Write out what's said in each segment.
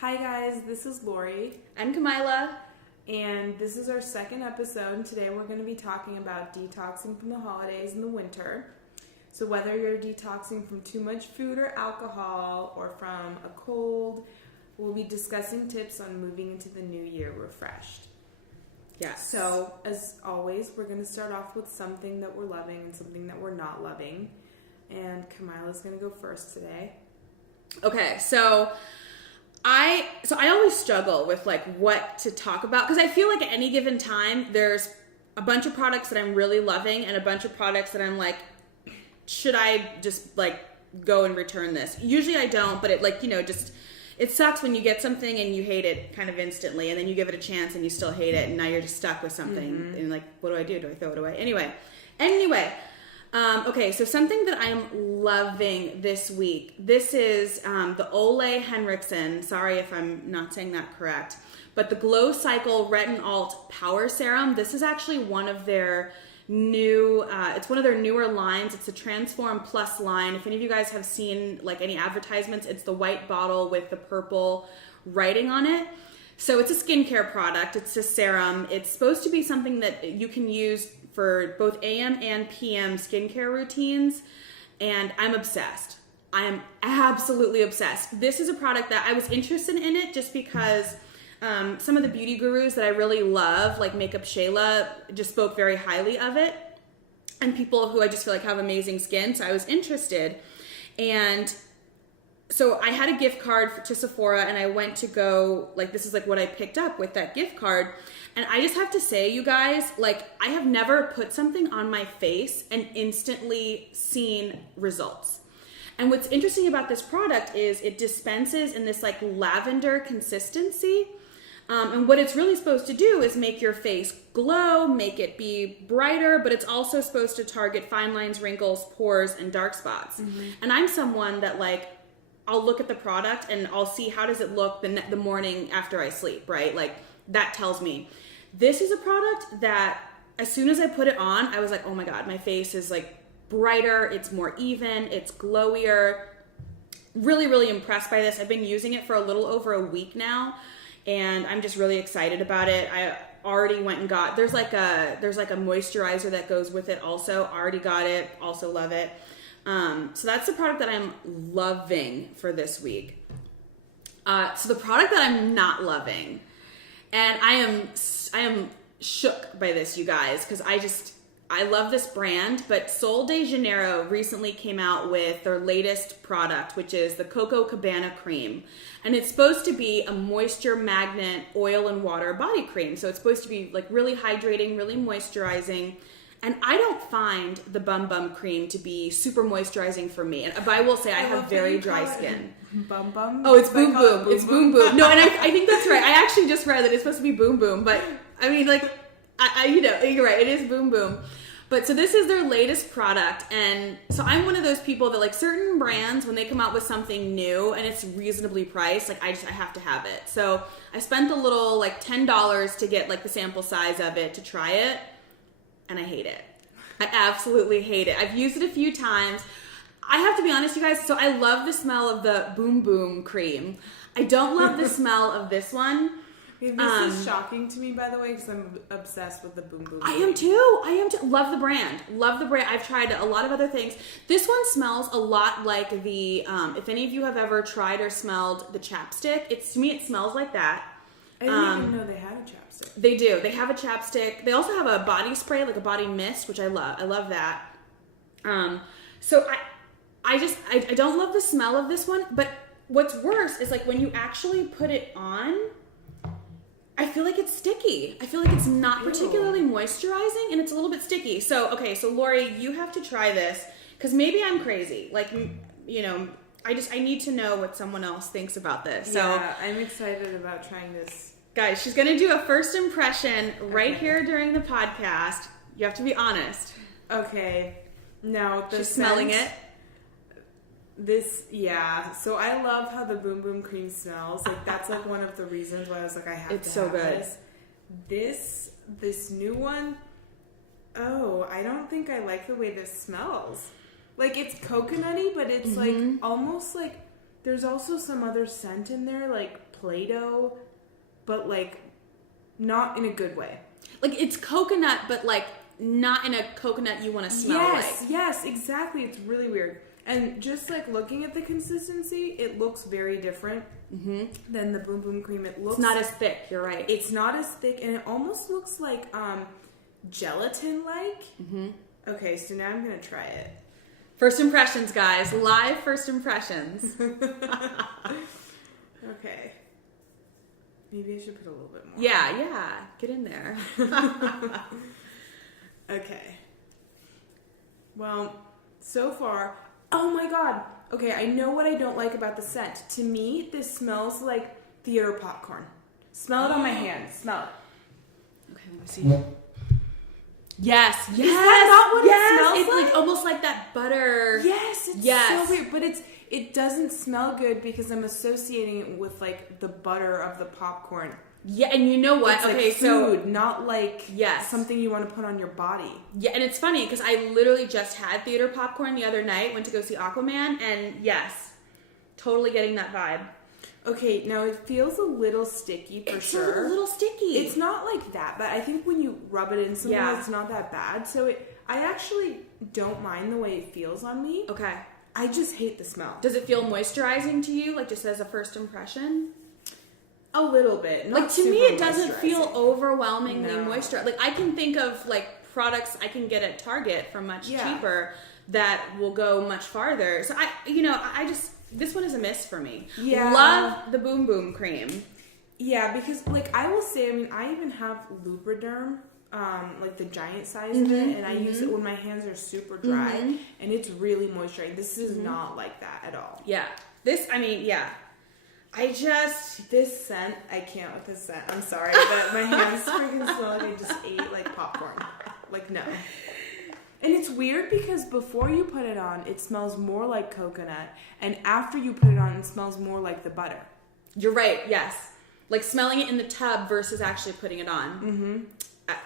Hi guys, this is Lori. And Kamila. And this is our second episode, and today we're going to be talking about detoxing from the holidays in the winter. So whether you're detoxing from too much food or alcohol or from a cold, we'll be discussing tips on moving into the new year refreshed. Yes. So as always, we're going to start off with something that we're loving and something that we're not loving. And Kamila's going to go first today. Okay, so I always struggle with like what to talk about because I feel like at any given time there's a bunch of products that I'm really loving and a bunch of products that I'm like, should I just like go and return this? Usually I don't, but it like, it sucks when you get something and you hate it kind of instantly and then you give it a chance and you still hate it and now you're just stuck with something and like, what do I do? Do I throw it away? Anyway, okay, so something that I'm loving this week. This is the Ole Henrickson. Sorry if I'm not saying that correct. But the Glow Cycle Retin Alt Power Serum. This is actually one of their new, it's one of their newer lines. It's a Transform Plus line. If any of you guys have seen like any advertisements, it's the white bottle with the purple writing on it. So it's a skincare product. It's a serum. It's supposed to be something that you can use for both AM and PM skincare routines, and I'm obsessed. I am absolutely obsessed. This is a product that I was interested in it just because some of the beauty gurus that I really love, like Makeup Shayla, just spoke very highly of it, and people who I just feel like have amazing skin, so I was interested. And so I had a gift card to Sephora, and I went to go, like, this is like what I picked up with that gift card. And I just have to say, you guys, like, I have never put something on my face and instantly seen results. And what's interesting about this product is it dispenses in this like lavender consistency. And what it's really supposed to do is make your face glow, make it be brighter, but it's also supposed to target fine lines, wrinkles, pores, and dark spots. And I'm someone that like, I'll look at the product and I'll see how does it look the morning after I sleep, right? Like that tells me. This is a product that as soon as I put it on, I was like, oh my God, my face is like brighter. It's more even. It's glowier. Really, really impressed by this. I've been using it for a little over a week now and I'm just really excited about it. I already went and got, there's like a moisturizer that goes with it also. Already got it. Also love it. So that's the product that I'm loving for this week. So the product that I'm not loving, and I am shook by this, you guys, because I love this brand, but Sol de Janiero recently came out with their latest product, which is the CoCo Cabana Cream. And it's supposed to be a moisture magnet oil and water body cream. So it's supposed to be like really hydrating, really moisturizing. And I don't find the Bum Bum cream to be super moisturizing for me. But I will say I have very dry skin. Bum Bum? Oh, it's Boom Boom. It's Boom Boom. No, and I think that's right. I actually just read that it's supposed to be Boom Boom. But I mean, like, you're right. It is Boom Boom. But so this is their latest product. And so I'm one of those people that like certain brands, when they come out with something new and it's reasonably priced, like I have to have it. So I spent a little like $10 to get like the sample size of it to try it. And I hate it. I absolutely hate it. I've used it a few times. I have to be honest, you guys. So I love the smell of the Boom Boom cream. I don't love the smell of this one. This is shocking to me, by the way, because I'm obsessed with the Boom Boom cream. I am too. Love the brand. I've tried a lot of other things. This one smells a lot like the, if any of you have ever tried or smelled the chapstick, to me it smells like that. I didn't even know they had a chapstick. They do. They have a chapstick. They also have a body spray, like a body mist, which I love. I love that. So I don't love the smell of this one, but what's worse is like when you actually put it on, I feel like it's sticky. I feel like it's not particularly moisturizing and it's a little bit sticky. So, okay, so Lori, you have to try this because maybe I'm crazy. Like, I need to know what someone else thinks about this. So yeah, I'm excited about trying this. Guys, she's going to do a first impression right here during the podcast. You have to be honest. Okay. Now, she's smelling it. So I love how the Boom Boom cream smells. Like, that's like one of the reasons why I was like, I have to have It's so good. This new one, I don't think I like the way this smells. Like, it's coconutty, but it's like almost like there's also some other scent in there, like Play-Doh, but like not in a good way. Like it's coconut, but like not in a coconut you want to smell like. Yes, exactly. It's really weird. And just like looking at the consistency, it looks very different than the Boom Boom Cream. It's not as thick. You're right. It's not as thick, and it almost looks like gelatin-like. Okay, so now I'm gonna try it. First impressions, guys. Live first impressions. Okay. Maybe I should put a little bit more. Yeah. Get in there. Okay. Well, so far, oh my god. Okay, I know what I don't like about the scent. To me, this smells like theater popcorn. Smell it on my hand. Smell it. Okay, let me see. Yes. Is that not what it smells it's like? Like almost like that butter. Yes, it's so weird. But it doesn't smell good because I'm associating it with like the butter of the popcorn. Yeah, and you know what? It's okay, like food, not like yes, something you want to put on your body. Yeah, and it's funny because I literally just had theater popcorn the other night, went to go see Aquaman, and yes, totally getting that vibe. Okay, now it feels a little sticky for sure. It's a little sticky. It's not like that, but I think when you rub it in somewhere, it's not that bad. So I actually don't mind the way it feels on me. Okay. I just hate the smell. Does it feel moisturizing to you, like just as a first impression? A little bit. Like to me, it doesn't feel overwhelmingly moisturized. Like I can think of like products I can get at Target for much cheaper that will go much farther. So I just this one is a miss for me. Yeah. Love the Boom Boom Cream. Yeah, because like I will say, I mean, I even have Lubriderm, like the giant size of it, and I use it when my hands are super dry, and it's really moisturizing. This is not like that at all. Yeah. This scent, I can't with this scent. I'm sorry, but my hands freaking smell like I just ate like popcorn. Like no. And it's weird because before you put it on, it smells more like coconut, and after you put it on, it smells more like the butter. You're right. Yes. Like smelling it in the tub versus actually putting it on.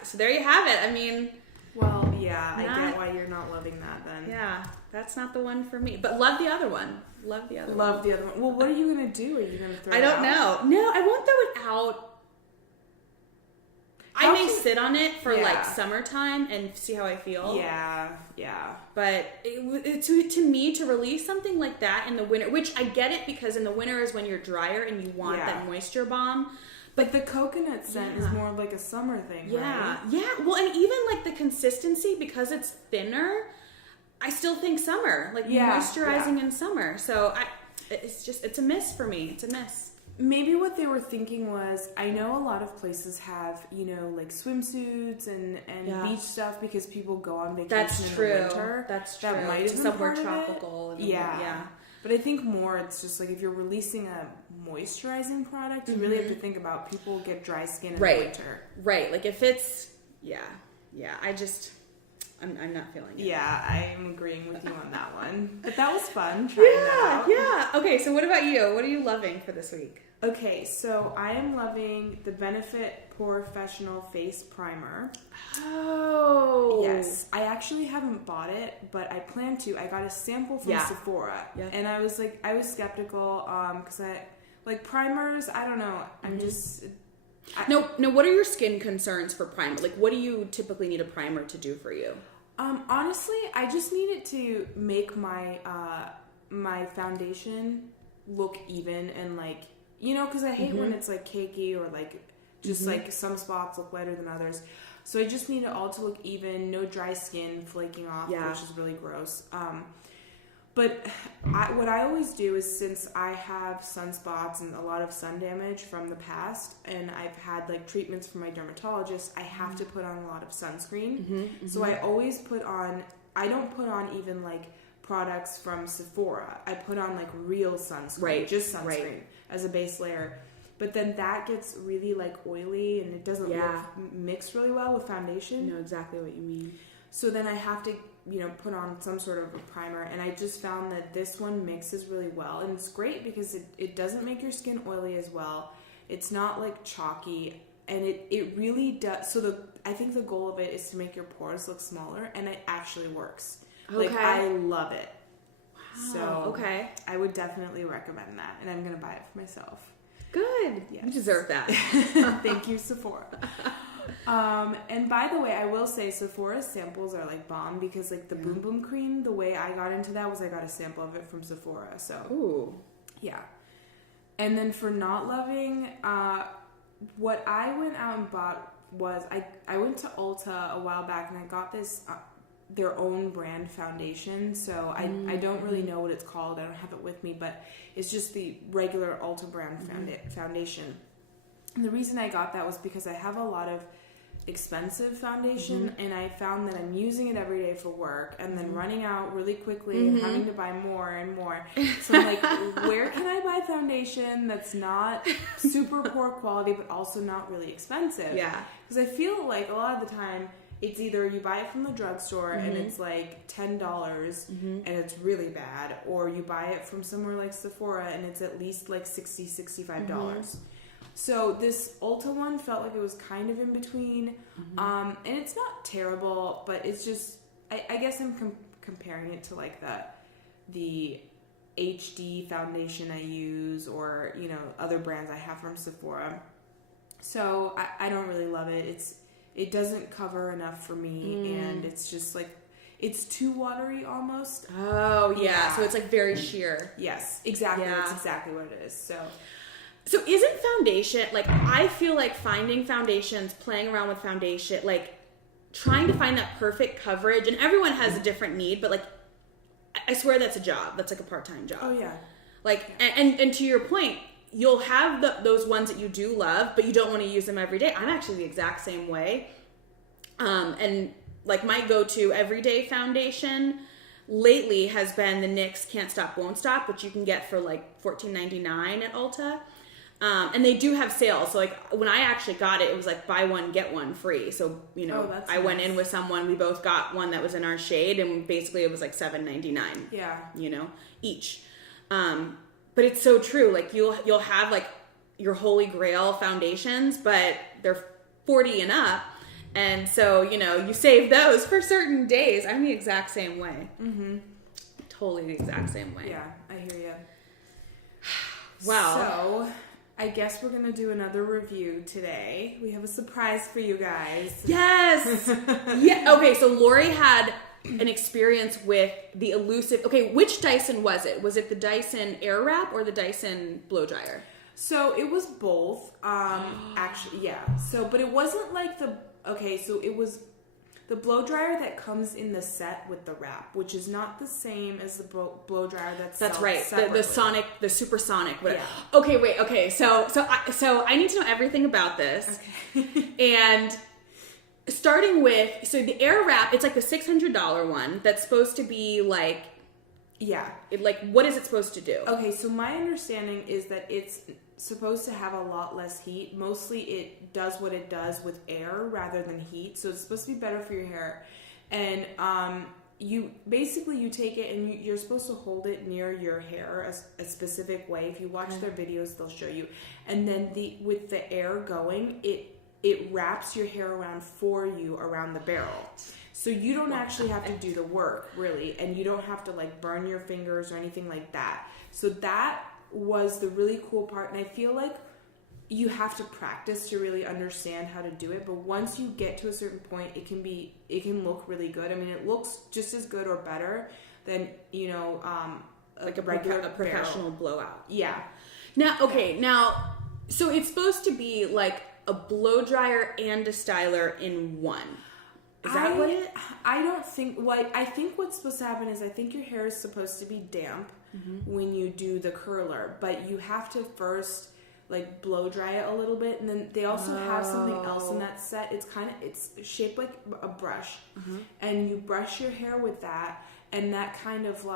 So there you have it. I mean, well, yeah, I get why you're not loving that then. Yeah, that's not the one for me. But love the other one. Love the other one. Well, what are you going to do? Are you going to throw it out? I don't know. No, I won't throw it out. I may sit on it for like summertime and see how I feel. Yeah. But to me, to release something like that in the winter, which I get it because in the winter is when you're drier and you want that moisture bomb. But the coconut scent is more like a summer thing, right? Yeah. Well, and even like the consistency, because it's thinner, I still think summer, like moisturizing in summer. So it's a miss for me. It's a miss. Maybe what they were thinking was, I know a lot of places have, like swimsuits and beach stuff because people go on vacation in the winter. That's true. That might have been somewhere part tropical. Of it. Yeah. But I think more it's just like if you're releasing a moisturizing product, you really have to think about people get dry skin in the winter. Right. Like if it's, I'm not feeling it. Yeah, I'm agreeing with you on that one. But that was fun trying that out. Yeah. Okay, so what about you? What are you loving for this week? Okay, so I am loving the Benefit Professional Face Primer. Oh. Yes. I actually haven't bought it, but I plan to. I got a sample from Sephora. Yeah. And I was skeptical because primers, I don't know. I'm just... No, what are your skin concerns for primer? Like, what do you typically need a primer to do for you? Honestly, I just need it to make my my foundation look even and because I hate when it's like cakey or like just like some spots look lighter than others. So I just need it all to look even, no dry skin flaking off, which is really gross. But what I always do is, since I have sunspots and a lot of sun damage from the past, and I've had like treatments from my dermatologist, I have to put on a lot of sunscreen. So I always I don't put on even like products from Sephora. I put on like real sunscreen, just sunscreen as a base layer. But then that gets really like oily and it doesn't mix really well with foundation. I know exactly what you mean. So then I have to put on some sort of a primer, and I just found that this one mixes really well, and it's great because it doesn't make your skin oily as well. It's not like chalky, and it really does. So I think the goal of it is to make your pores look smaller, and it actually works. Okay. Like I love it. So okay. I would definitely recommend that, and I'm going to buy it for myself. Good. Yes. You deserve that. Thank you, Sephora. And by the way, I will say Sephora samples are like bomb because like the Boom Boom Cream, the way I got into that was I got a sample of it from Sephora. So, ooh. Yeah. And then for not loving, what I went out and bought was I went to Ulta a while back and I got this their own brand foundation. So I don't really know what it's called. I don't have it with me, but it's just the regular Ulta brand foundation. And the reason I got that was because I have a lot of expensive foundation and I found that I'm using it every day for work and then running out really quickly and having to buy more and more. So I'm like, where can I buy foundation that's not super poor quality but also not really expensive? Yeah. Because I feel like a lot of the time it's either you buy it from the drugstore and it's like $10 and it's really bad, or you buy it from somewhere like Sephora and it's at least like $60, $65. So this Ulta one felt like it was kind of in between, and it's not terrible, but it's just I guess I'm comparing it to like the HD foundation I use, or other brands I have from Sephora. So I don't really love it. It doesn't cover enough for me, and it's just like it's too watery almost. Oh yeah, so it's like very sheer. Yes, exactly. That's exactly what it is. So isn't foundation, like, I feel like finding foundations, playing around with foundation, like, trying to find that perfect coverage, and everyone has a different need, but, like, I swear that's a job. That's, like, a part-time job. Oh, yeah. Like, and to your point, you'll have those ones that you do love, but you don't want to use them every day. I'm actually the exact same way. And, like, my go-to everyday foundation lately has been the NYX Can't Stop, Won't Stop, which you can get for, like, $14.99 at Ulta. And they do have sales. So like when I actually got it, it was like buy one, get one free. So, I went in with someone, we both got one that was in our shade, and basically it was like $7.99. Yeah. Each. But it's so true. Like you'll have like your holy grail foundations, but they're 40 and up. And so, you save those for certain days. I'm the exact same way. Totally the exact same way. Yeah, I hear you. Wow. So I guess we're going to do another review today. We have a surprise for you guys. Yes! Yeah. Okay, so Lori had an experience with the elusive... Okay, which Dyson was it? Was it the Dyson Airwrap or the Dyson blow dryer? So it was both. Actually, yeah. So, but it wasn't like the... Okay, so it was the blow dryer that comes in the set with the wrap, which is not the same as the blow dryer that's right. The sonic, the supersonic. Whatever. Yeah. Okay, wait. Okay, so I need to know everything about this. Okay. And starting with the Airwrap, it's like the $600 one that's supposed to be like. Yeah. What is it supposed to do? Okay, so my understanding is that it's supposed to have a lot less heat. Mostly it does what it does with air rather than heat. So it's supposed to be better for your hair. And you take it and you're supposed to hold it near your hair a specific way. If you watch their videos, they'll show you. And then with the air going, it wraps your hair around for you around the barrel. So you don't actually have to do the work, really, and you don't have to like burn your fingers or anything like that. So that was the really cool part, and I feel like you have to practice to really understand how to do it. But once you get to a certain point, it can look really good. I mean, it looks just as good or better than like a professional blowout. Yeah. Now, so it's supposed to be like a blow dryer and a styler in one. Is that what it? I don't think. Well, I think what's supposed to happen is I think your hair is supposed to be damp when you do the curler, but you have to first like blow dry it a little bit, and then they also have something else in that set. It's shaped like a brush, and you brush your hair with that, and that kind of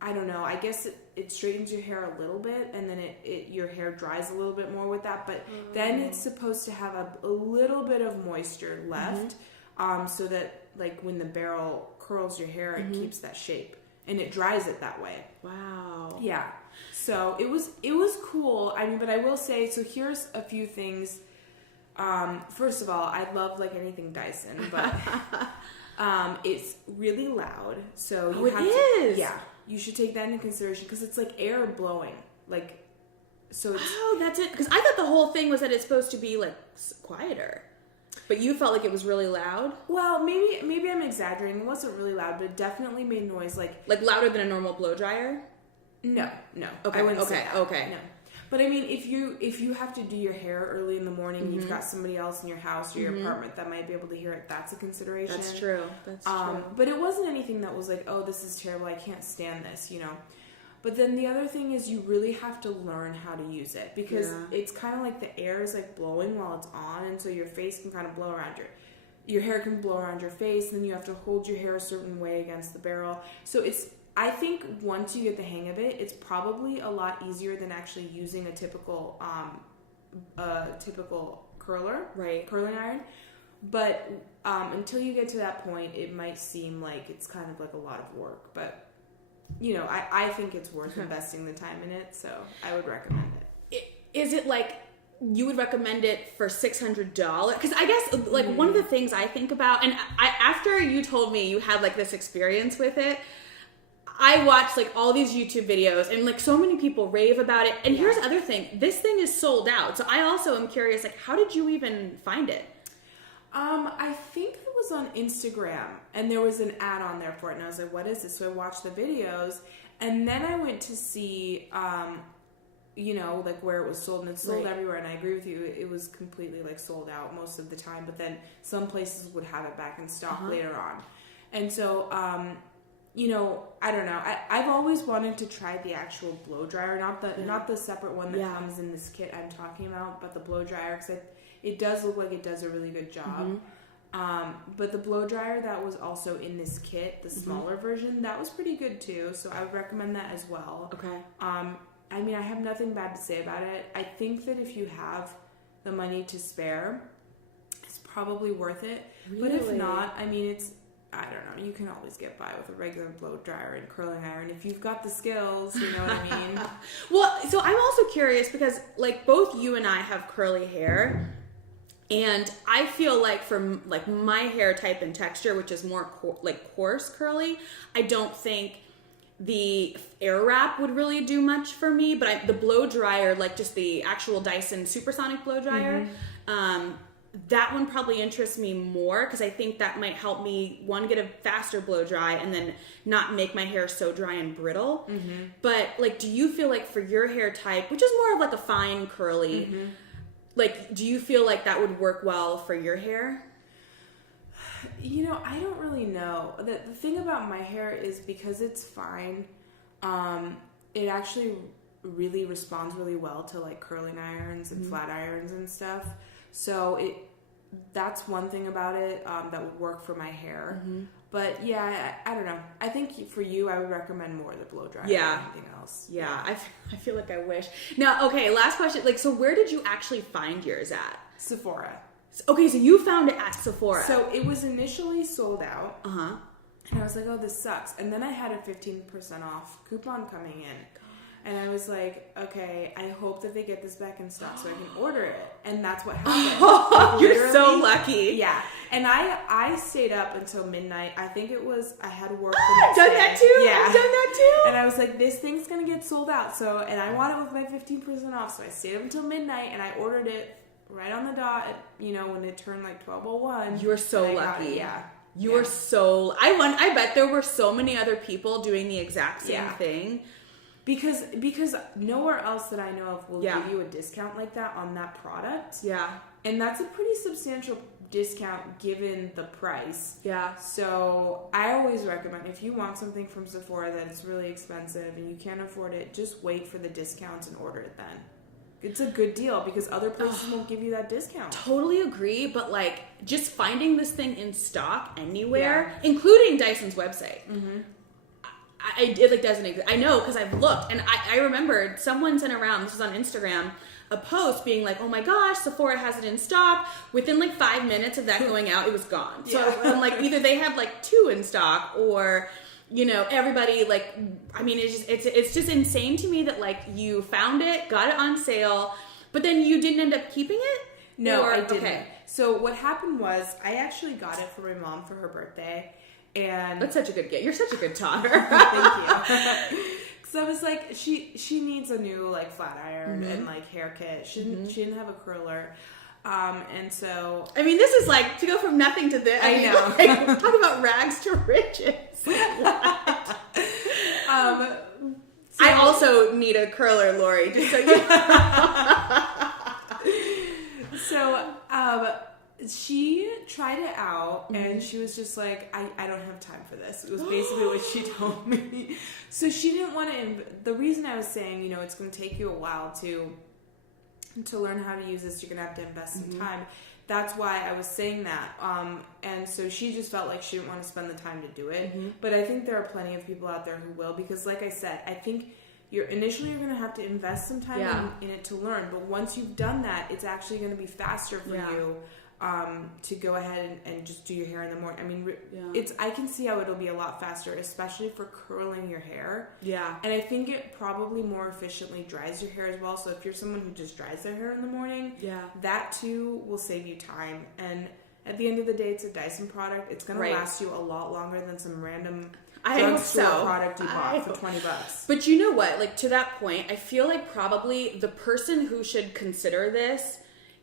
I don't know. I guess it straightens your hair a little bit, and then your hair dries a little bit more with that. But then it's supposed to have a little bit of moisture left, so that like when the barrel curls your hair, it keeps that shape and it dries it that way. Wow. Yeah. So it was cool. I mean, but I will say, so here's a few things. First of all, I love like anything Dyson, but it's really loud. So you it is. Yeah. you should take that into consideration because it's like air blowing. Like, so it's... Oh, that's it. Because I thought the whole thing was that it's supposed to be like quieter. But you felt like it was really loud? Well, maybe I'm exaggerating. It wasn't really loud, but it definitely made noise like louder than a normal blow dryer? No. Okay, I wouldn't say that. Okay. No. But I mean, if you have to do your hair early in the morning and you've got somebody else in your house or your apartment that might be able to hear it, that's a consideration. That's true. But it wasn't anything that was like, oh, this is terrible, I can't stand this, you know. But then the other thing is you really have to learn how to use it because it's kind of like the air is like blowing while it's on, and so your face can kind of blow around your hair can blow around your face, and then you have to hold your hair a certain way against the barrel. So I think once you get the hang of it, it's probably a lot easier than actually using a typical curler, curling iron. But until you get to that point, it might seem like it's kind of like a lot of work, but you know, I think it's worth investing the time in it, so I would recommend it. Is it like you would recommend it for $600? Because I guess like one of the things I think about, and after you told me you had like this experience with it, I watched like all these YouTube videos and like so many people rave about it. And here's the other thing, this thing is sold out. So I also am curious, like how did you even find it? I think it was on Instagram and there was an ad on there for it and I was like, what is this? So I watched the videos and then I went to see, you know, like where it was sold, and it's sold everywhere, and I agree with you, it was completely like sold out most of the time, but then some places would have it back in stock later on. And so, you know, I don't know. I've always wanted to try the actual blow dryer, not the separate one that comes in this kit I'm talking about, but the blow dryer, because it does look like it does a really good job. But the blow dryer that was also in this kit, the smaller version, that was pretty good too. So I would recommend that as well. Okay. I mean, I have nothing bad to say about it. I think that if you have the money to spare, it's probably worth it. Really? But if not, I mean, I don't know, you can always get by with a regular blow dryer and curling iron if you've got the skills, you know what I mean? Well, so I'm also curious because like both you and I have curly hair, and I feel like for like my hair type and texture, which is more coarse curly, I don't think the Airwrap would really do much for me, but the blow dryer, like just the actual Dyson supersonic blow dryer, that one probably interests me more because I think that might help me, one, get a faster blow dry and then not make my hair so dry and brittle. But like, do you feel like for your hair type, which is more of like a fine curly, like, do you feel like that would work well for your hair? You know, I don't really know. The thing about my hair is because it's fine, it actually really responds really well to like curling irons and flat irons and stuff. So that's one thing about it that would work for my hair. But yeah, I don't know. I think for you, I would recommend more the blow dryer than anything else. Yeah, I feel like I wish. Now, okay, last question. Like, so where did you actually find yours at? Sephora. Okay, so you found it at Sephora. So it was initially sold out. And I was like, oh, this sucks. And then I had a 15% off coupon coming in. And I was like, okay, I hope that they get this back in stock so I can order it. And that's what happened. You're so lucky. Yeah. And I stayed up until midnight. I think it was, I had work the I've next done day. that too. Yeah. I've done that too. And I was like, this thing's going to get sold out. So, and I want it with my 15% off. So I stayed up until midnight and I ordered it right on the dot, you know, when it turned like 12:01. You're so lucky. Yeah. You were so... I bet there were so many other people doing the exact same thing. Because nowhere else that I know of will give you a discount like that on that product. Yeah. And that's a pretty substantial discount given the price. Yeah. So I always recommend, if you want something from Sephora that is really expensive and you can't afford it, just wait for the discounts and order it then. It's a good deal because other places won't give you that discount. Totally agree, but like just finding this thing in stock anywhere, including Dyson's website. It like doesn't exist. I know because I've looked, and I remembered someone sent around, this was on Instagram, a post being like, oh my gosh, Sephora has it in stock. Within like 5 minutes of that going out, it was gone. So I'm like, either they had like 2 in stock, or you know, everybody like, I mean, it's just insane to me that like you found it, got it on sale, but then you didn't end up keeping it. No, I didn't. Okay. So what happened was I actually got it for my mom for her birthday. And that's such a good gift. You're such a good talker. Thank you. So I was like, she needs a new like flat iron and like hair kit. She didn't have a curler. And so I mean, this is like to go from nothing to this. I know. Like, talk about rags to riches. I also need a curler, Lori, just so you know. So, she tried it out and she was just like, I don't have time for this. It was basically what she told me. So she didn't want to, the reason I was saying, you know, it's going to take you a while to learn how to use this, you're going to have to invest some time. That's why I was saying that. And so she just felt like she didn't want to spend the time to do it. But I think there are plenty of people out there who will, because like I said, I think you're going to have to invest some time in it to learn. But once you've done that, it's actually going to be faster for you to go ahead and just do your hair in the morning. I mean, I can see how it'll be a lot faster, especially for curling your hair. Yeah. And I think it probably more efficiently dries your hair as well. So if you're someone who just dries their hair in the morning, that too will save you time. And at the end of the day, it's a Dyson product. It's going to last you a lot longer than some random drugstore product you bought for $20. But you know what? Like, to that point, I feel like probably the person who should consider this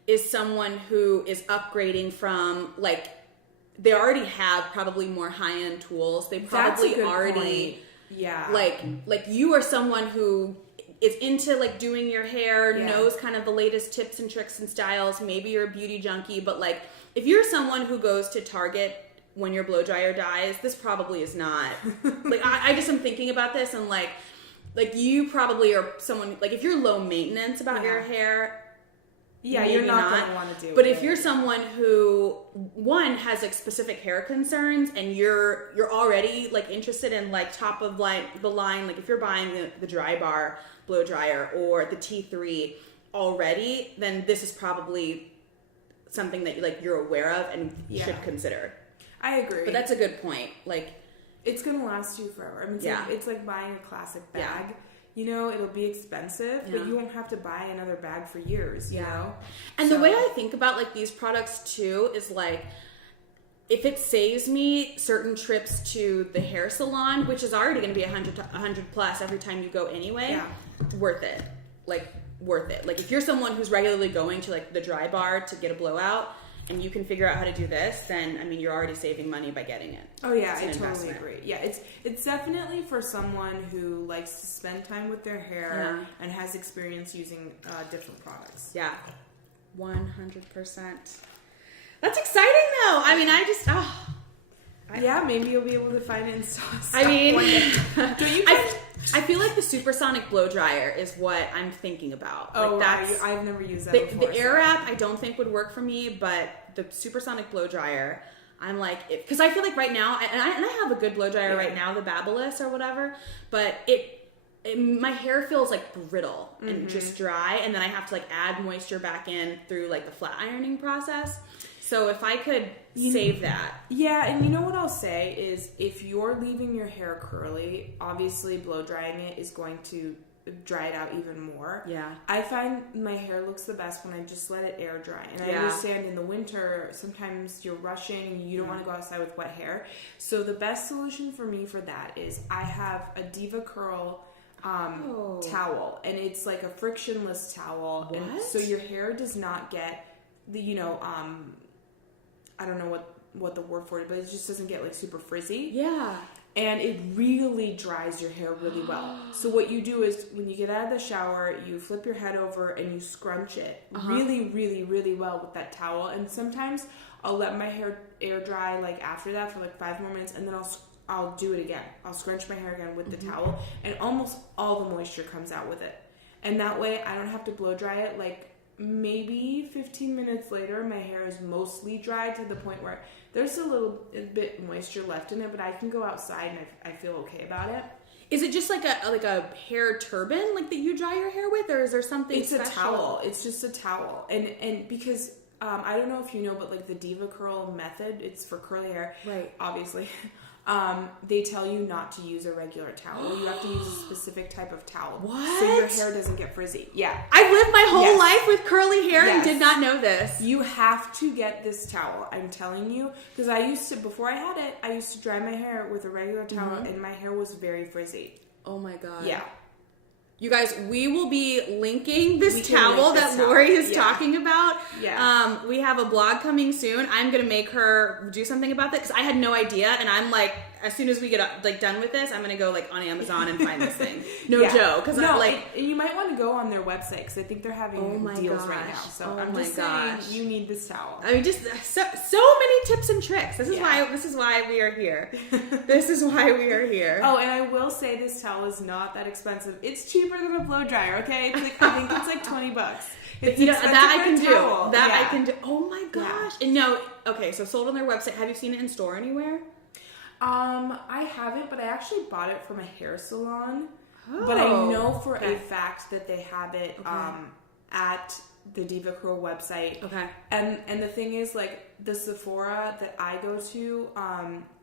is someone who is upgrading from, like, they already have probably more high-end tools. They probably already, like you are someone who is into, like, doing your hair, knows kind of the latest tips and tricks and styles. Maybe you're a beauty junkie, but, like, if you're someone who goes to Target when your blow dryer dies, this probably is not, like, I just am thinking about this, and, like, you probably are someone, like, if you're low maintenance about your hair, you're not going to want to do it. But if you're someone who, one, has like specific hair concerns, and you're already like interested in like top of the line, like if you're buying the dry bar blow dryer or the T3 already, then this is probably something that like you're aware of and should consider. I agree. But that's a good point. Like, it's going to last you forever. I mean, it's like buying a classic bag. Yeah. You know, it'll be expensive, but you won't have to buy another bag for years, you know? And the way I think about, like, these products, too, is, like, if it saves me certain trips to the hair salon, which is already going to be 100 plus every time you go anyway, worth it. Like, worth it. Like, if you're someone who's regularly going to, like, the dry bar to get a blowout, and you can figure out how to do this, then, I mean, you're already saving money by getting it. Oh, yeah, I totally agree. Yeah, it's definitely for someone who likes to spend time with their hair and has experience using different products. Yeah, 100%. That's exciting, though. I mean, maybe you'll be able to find it in stores. I mean, don't you I feel like the supersonic blow dryer is what I'm thinking about. Oh, like I've never used that before. The Airwrap I don't think would work for me, but the supersonic blow dryer, I'm like, because I feel like right now, and I have a good blow dryer right now, the Babyliss or whatever, but my hair feels like brittle and just dry, and then I have to like add moisture back in through like the flat ironing process. So if I could save that. Yeah, and you know what I'll say is if you're leaving your hair curly, obviously blow drying it is going to dry it out even more. Yeah. I find my hair looks the best when I just let it air dry. And I understand in the winter, sometimes you're rushing and you don't want to go outside with wet hair. So the best solution for me for that is I have a Diva Curl towel, and it's like a frictionless towel. What? And so your hair does not get the, I don't know what the word for it, but it just doesn't get like super frizzy. Yeah. And it really dries your hair really well. So what you do is when you get out of the shower, you flip your head over and you scrunch it really, really, really well with that towel. And sometimes I'll let my hair air dry like after that for like 5 more minutes, and then I'll do it again. I'll scrunch my hair again with the towel, and almost all the moisture comes out with it. And that way I don't have to blow dry it. Like maybe 15 minutes later, my hair is mostly dry to the point where there's a bit moisture left in it, but I can go outside and I feel okay about it. Is it just like a hair turban like that you dry your hair with, or is there something special? It's a towel. It's just a towel. And because I don't know if you know, but like the Diva Curl method, it's for curly hair. Right. Obviously. they tell you not to use a regular towel. You have to use a specific type of towel. What? So your hair doesn't get frizzy. Yeah. I've lived my whole Yes. life with curly hair and Yes. did not know this. You have to get this towel. I'm telling you. Because I used to, before I had it, I used to dry my hair with a regular towel and my hair was very frizzy. Oh my God. Yeah. You guys, we will be linking this We can towel link this that towel. Lori is Yeah. talking about. Yeah. We have a blog coming soon. I'm going to make her do something about that because I had no idea. And I'm like, as soon as we get done with this, I'm going to go on Amazon and find this thing. No Yeah. joke. Because you might want to go on their website because I think they're having deals right now. gosh. So Oh I'm my just gosh. saying you need this towel. I mean, just so many tips and tricks. This is why we are here. This is why we are here. Oh, and I will say this towel is not that expensive. It's cheaper than a blow dryer. Okay, it's like, I think it's like $20. It's that I can do. towel. I can do. Oh my gosh! And no, okay. So sold on their website. Have you seen it in store anywhere? I haven't, but I actually bought it from a hair salon. Oh, but I know for a fact that they have it at the Diva Curl website. Okay. And the thing is, like, the Sephora that I go to,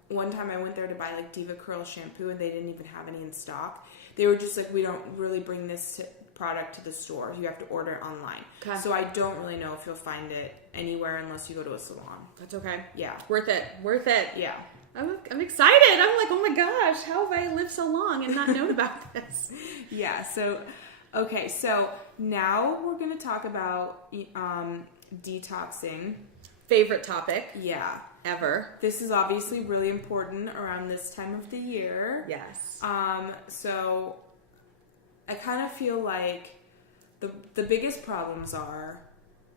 one time I went there to buy like Diva Curl shampoo and they didn't even have any in stock. They were just like, we don't really bring this product to the store. You have to order it online. Okay. So I don't really know if you'll find it anywhere unless you go to a salon. That's okay. Yeah. Worth it. Worth it. Yeah. I'm excited. I'm like, oh my gosh, how have I lived so long and not known about this? Yeah. So, okay. So now we're going to talk about detoxing. Favorite topic. Yeah. Ever. This is obviously really important around this time of the year. Yes. So I kind of feel like the biggest problems are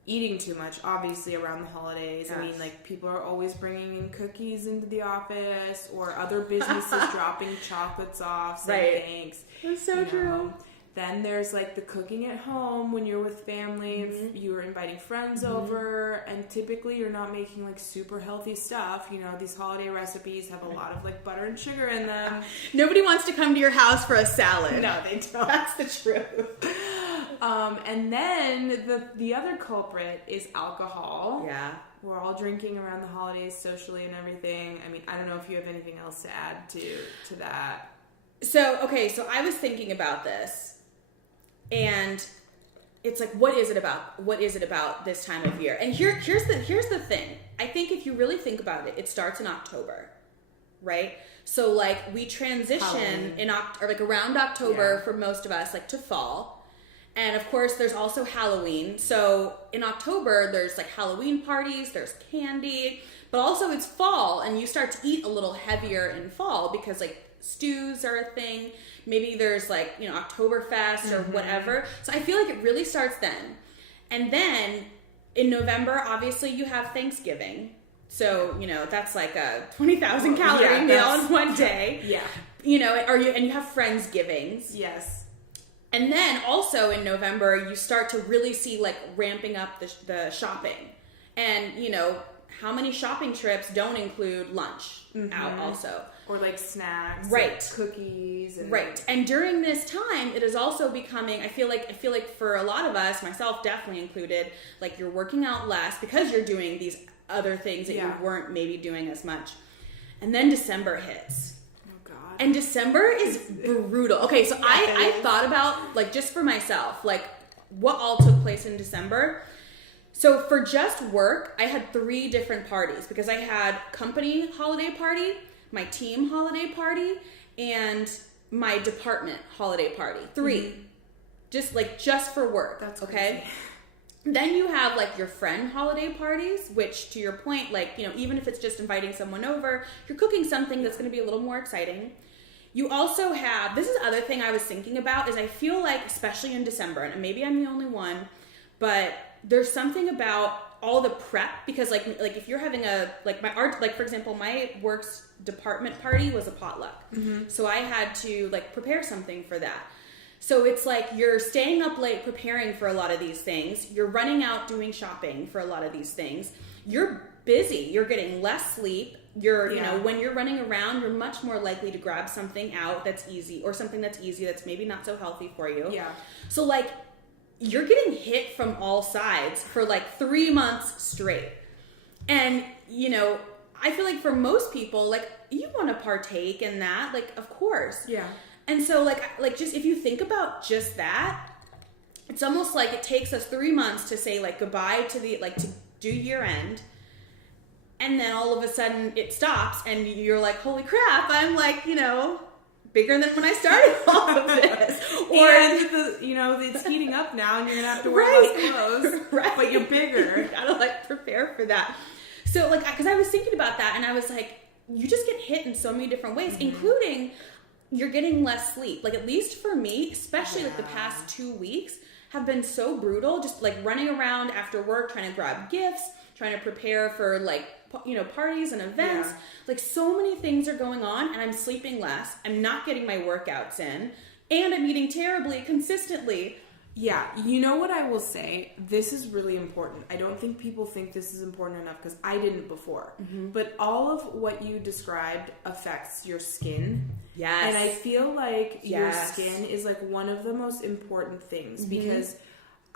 eating too much, obviously, around the holidays. Yes. I mean, like, people are always bringing in cookies into the office or other businesses dropping chocolates off, saying thanks. That's so true. Then there's, like, the cooking at home when you're with family and you're inviting friends over, and typically you're not making, like, super healthy stuff. You know, these holiday recipes have a lot of, like, butter and sugar in them. Nobody wants to come to your house for a salad. No, they don't. That's the truth. And then the other culprit is alcohol. Yeah. We're all drinking around the holidays socially and everything. I mean, I don't know if you have anything else to add to that. So I was thinking about this. And it's like, what is it about? What is it about this time of year? And here's the thing. I think if you really think about it, it starts in October, right? So like we transition around October for most of us, like to fall. And of course, there's also Halloween. So in October, there's like Halloween parties, there's candy, but also it's fall and you start to eat a little heavier in fall because like stews are a thing. Maybe there's like, you know, Oktoberfest or whatever. So I feel like it really starts then. And then in November, obviously you have Thanksgiving. So, you know, that's like a 20,000 calorie meal in one day. Yeah. You know, and you have Friendsgivings. Yes. And then also in November, you start to really see like ramping up the shopping. And, you know, how many shopping trips don't include lunch out also? Or like snacks, right? Like cookies, and right. And during this time, it is also becoming. I feel like for a lot of us, myself definitely included, like you're working out less because you're doing these other things that you weren't maybe doing as much. And then December hits. Oh God. And December is brutal. Okay, so I thought about like just for myself, like what all took place in December. So for just work, I had 3 different parties because I had company holiday party, my team holiday party, and my department holiday party. 3. Just for work. That's okay. Crazy. Then you have like your friend holiday parties, which to your point, like, you know, even if it's just inviting someone over, you're cooking something that's going to be a little more exciting. You also have, this is the other thing I was thinking about, is I feel like, especially in December, and maybe I'm the only one, but there's something about all the prep, because like if you're having for example, my works department party was a potluck. So I had to like prepare something for that. So it's like you're staying up late preparing for a lot of these things. You're running out doing shopping for a lot of these things. You're busy. You're getting less sleep. You know, when you're running around, you're much more likely to grab something out that's easy, or something that's easy that's maybe not so healthy for you. Yeah. So like you're getting hit from all sides for like 3 months straight. And, you know, I feel like for most people, like, you want to partake in that, like, of course. Yeah. And so, like just if you think about just that, it's almost like it takes us 3 months to say, like, goodbye to to do year end. And then all of a sudden it stops and you're like, holy crap, I'm like, bigger than when I started all of this. Or it's heating up now and you're going to have to wear less clothes, right. But you're bigger. You gotta, like, prepare for that. So, like, because I was thinking about that and I was like, you just get hit in so many different ways, including you're getting less sleep. Like, at least for me, especially like the past 2 weeks have been so brutal, just like running around after work, trying to grab gifts, trying to prepare for, like, parties and events. Yeah. Like, so many things are going on and I'm sleeping less. I'm not getting my workouts in and I'm eating terribly consistently. Yeah, you know what I will say? This is really important. I don't think people think this is important enough because I didn't before. Mm-hmm. But all of what you described affects your skin. Yes. And I feel like your skin is like one of the most important things because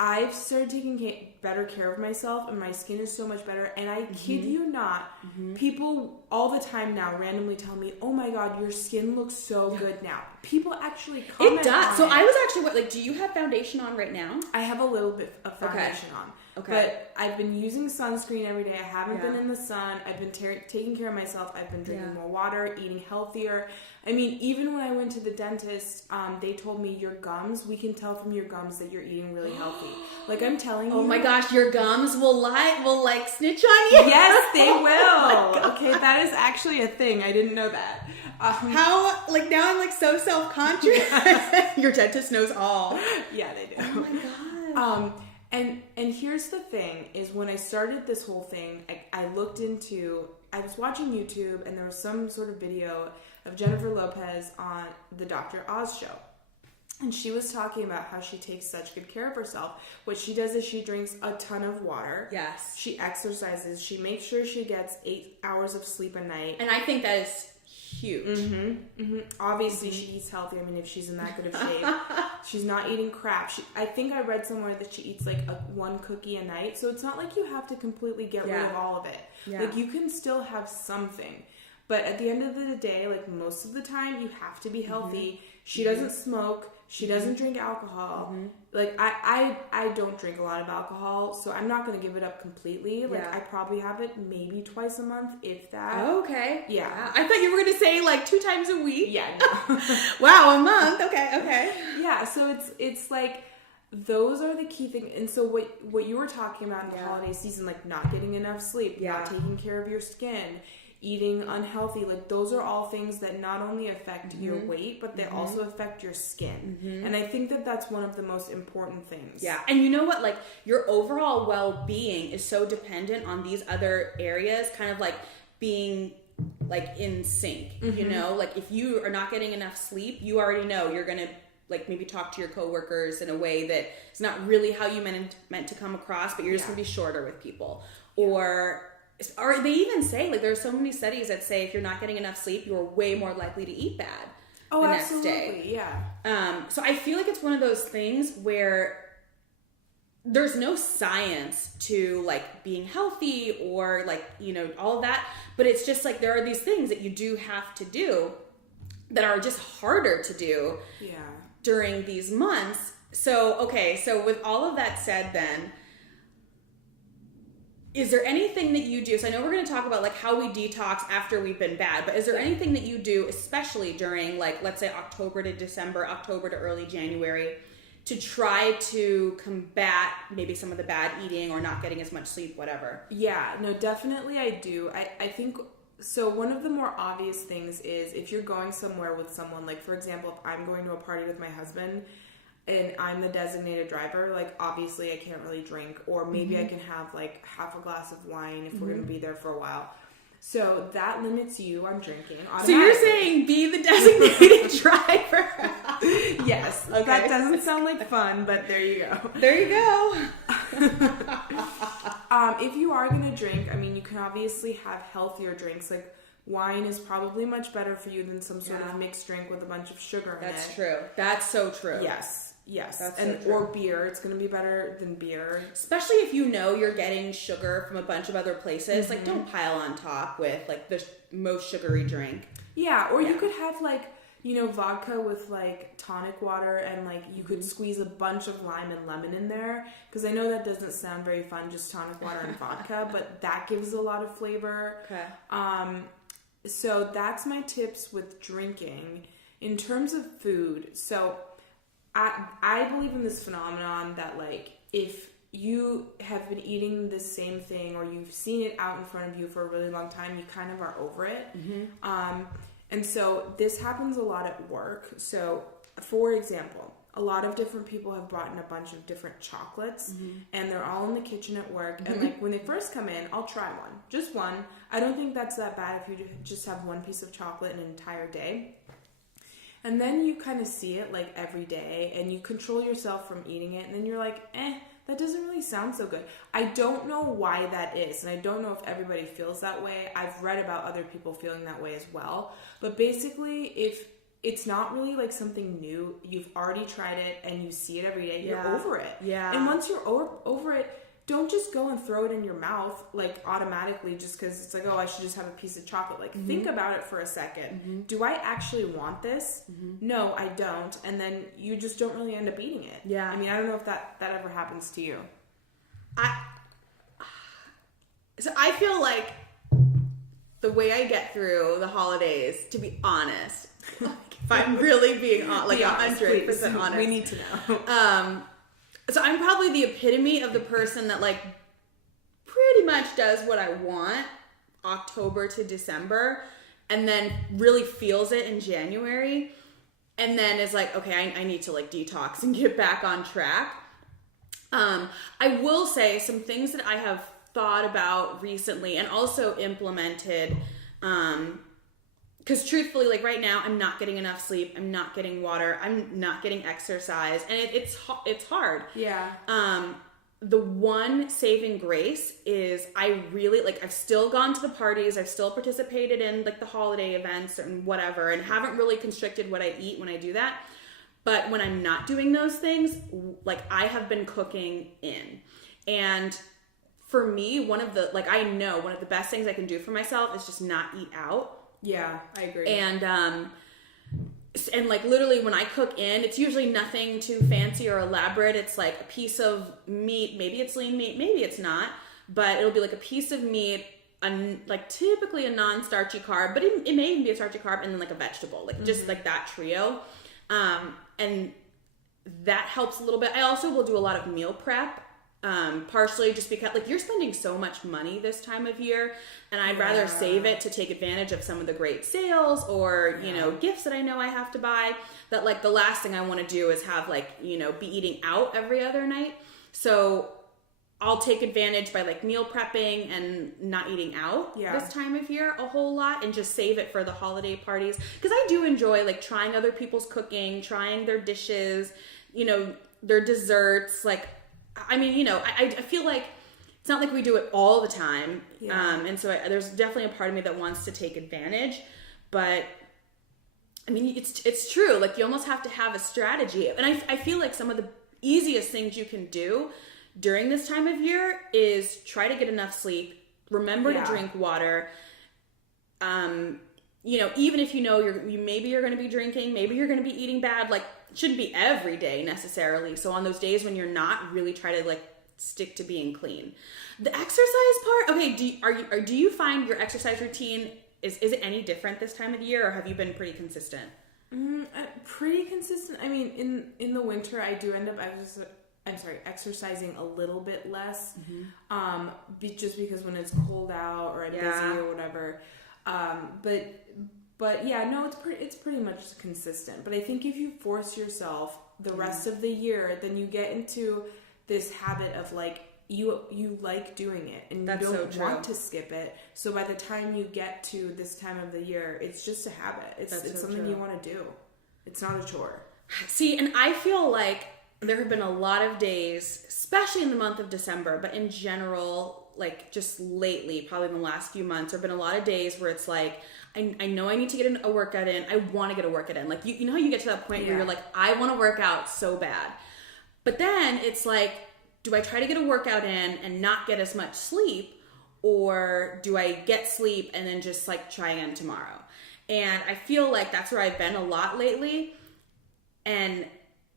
I've started taking better care of myself and my skin is so much better. And I kid you not, people all the time now randomly tell me, oh my God, your skin looks so good now. People actually comment. It does. On so it. I was actually, do you have foundation on right now? I have a little bit of foundation on. Okay. But I've been using sunscreen every day. I haven't been in the sun. I've been taking care of myself. I've been drinking more water, eating healthier. I mean, even when I went to the dentist, they told me your gums, we can tell from your gums that you're eating really healthy. Like, I'm telling you. Oh my gosh, your gums will snitch on you? Yes, they will. Okay, that is actually a thing. I didn't know that. How, now I'm like so self-conscious. Your dentist knows all. Yeah, they do. Oh my gosh. And here's the thing, is when I started this whole thing, I was watching YouTube and there was some sort of video of Jennifer Lopez on the Dr. Oz show. And she was talking about how she takes such good care of herself. What she does is she drinks a ton of water. Yes. She exercises. She makes sure she gets 8 hours of sleep a night. And I think that is huge. Obviously, she eats healthy. I mean, if she's in that good of shape, she's not eating crap. I think I read somewhere that she eats like one cookie a night. So it's not like you have to completely get rid of all of it. Yeah. Like, you can still have something. But at the end of the day, like, most of the time, you have to be healthy. She doesn't smoke. She doesn't drink alcohol. Like, I don't drink a lot of alcohol, so I'm not going to give it up completely. Like, I probably have it maybe twice a month, if that. Oh, okay. Yeah. I thought you were going to say, 2 times a week. Yeah, no. Wow, a month. Okay. Yeah, so it's like, those are the key things. And so what you were talking about in the holiday season, like, not getting enough sleep, not taking care of your skin, eating unhealthy, like, those are all things that not only affect your weight, but they also affect your skin. And I think that that's one of the most important things. Yeah. And you know what? Like, your overall well-being is so dependent on these other areas kind of, like, being, like, in sync. You know? Like, if you are not getting enough sleep, you already know you're going to, like, maybe talk to your coworkers in a way that is not really how you meant to come across, but you're just going to be shorter with people. Or they even say, like, there are so many studies that say if you're not getting enough sleep, you're way more likely to eat bad the next day. Yeah. So I feel like it's one of those things where there's no science to, like, being healthy or, like, all of that. But it's just like there are these things that you do have to do that are just harder to do during these months. So with all of that said then, is there anything that you do? So I know we're going to talk about, like, how we detox after we've been bad, but is there anything that you do, especially during, like, let's say October to December, October to early January, to try to combat maybe some of the bad eating or not getting as much sleep, whatever? Yeah, no, definitely I do. I think, so one of the more obvious things is if you're going somewhere with someone, like, for example, if I'm going to a party with my husband, and I'm the designated driver, like, obviously I can't really drink, or maybe I can have, like, half a glass of wine if we're going to be there for a while. So that limits you on drinking. So you're saying be the designated driver? Yes. Okay. That doesn't sound like fun, but there you go. There you go. If you are going to drink, I mean, you can obviously have healthier drinks. Like, wine is probably much better for you than some sort of mixed drink with a bunch of sugar in it. That's true. That's so true. Yes. Yes, That's and so true. or beer. It's going to be better than beer. Especially if you know you're getting sugar from a bunch of other places. Like, don't pile on top with, like, the most sugary drink. Yeah, or you could have, like, you know, vodka with, like, tonic water and, like, you could squeeze a bunch of lime and lemon in there. Because I know that doesn't sound very fun, just tonic water and vodka, but that gives a lot of flavor. Okay. So that's my tips with drinking. In terms of food, so I believe in this phenomenon that, like, if you have been eating the same thing or you've seen it out in front of you for a really long time, you kind of are over it. And so this happens a lot at work. So, for example, a lot of different people have brought in a bunch of different chocolates and they're all in the kitchen at work. And, like, when they first come in, I'll try one. Just one. I don't think that's that bad if you just have one piece of chocolate an entire day. And then you kind of see it, like, every day and you control yourself from eating it. And then you're like, that doesn't really sound so good. I don't know why that is. And I don't know if everybody feels that way. I've read about other people feeling that way as well. But basically, if it's not really, like, something new, you've already tried it and you see it every day, you're over it. Yeah. And once you're over it, don't just go and throw it in your mouth, like, automatically just because it's like, oh, I should just have a piece of chocolate. Like, think about it for a second. Do I actually want this? No, I don't. And then you just don't really end up eating it. Yeah. I mean, I don't know if that ever happens to you. So I feel like the way I get through the holidays, to be honest, if I'm really being like 100% honest. We need to know. So I'm probably the epitome of the person that, like, pretty much does what I want October to December and then really feels it in January and then is like, okay, I need to, like, detox and get back on track. I will say some things that I have thought about recently and also implemented, because truthfully, like, right now, I'm not getting enough sleep. I'm not getting water. I'm not getting exercise. And it's hard. Yeah. The one saving grace is I really, like, I've still gone to the parties. I've still participated in, like, the holiday events and whatever and haven't really constricted what I eat when I do that. But when I'm not doing those things, like, I have been cooking in. And for me, one of the best things I can do for myself is just not eat out. Yeah, I agree. And like, literally when I cook in, it's usually nothing too fancy or elaborate. It's like a piece of meat. Maybe it's lean meat, maybe it's not, but it'll be like a piece of meat, like typically a non-starchy carb, but it may even be a starchy carb, and then like a vegetable, like just like that trio. And that helps a little bit. I also will do a lot of meal prep. Partially just because, like, you're spending so much money this time of year, and I'd rather save it to take advantage of some of the great sales or, you know, gifts that I know I have to buy, that, like, the last thing I want to do is have, like, you know, be eating out every other night. So I'll take advantage by, like, meal prepping and not eating out this time of year a whole lot and just save it for the holiday parties. Because I do enjoy, like, trying other people's cooking, trying their dishes, you know, their desserts, like, I mean, you know, I feel like it's not like we do it all the time. Yeah. And so there's definitely a part of me that wants to take advantage. But, I mean, it's true. Like, you almost have to have a strategy. And I feel like some of the easiest things you can do during this time of year is try to get enough sleep. Remember to drink water. You know, even if you know maybe you're going to be drinking, maybe you're going to be eating bad, like, shouldn't be every day necessarily. So on those days when you're not, really try to, like, stick to being clean. The exercise part, okay, do you find your exercise routine is it any different this time of the year, or have you been pretty consistent? Pretty consistent. I mean, in the winter, I do end up exercising a little bit less, just because when it's cold out or I'm busy or whatever. But yeah, no, it's pretty much consistent. But I think if you force yourself the rest of the year, then you get into this habit of, like, you like doing it and you don't want to skip it. So by the time you get to this time of the year, it's just a habit. It's something you want to do. It's not a chore. See, and I feel like there have been a lot of days, especially in the month of December, but in general, like just lately, probably in the last few months, there have been a lot of days where it's like, I know I need to get a workout in. I want to get a workout in. Like, you know how you get to that point where you're like, I want to work out so bad. But then it's like, do I try to get a workout in and not get as much sleep? Or do I get sleep and then just like try again tomorrow? And I feel like that's where I've been a lot lately. And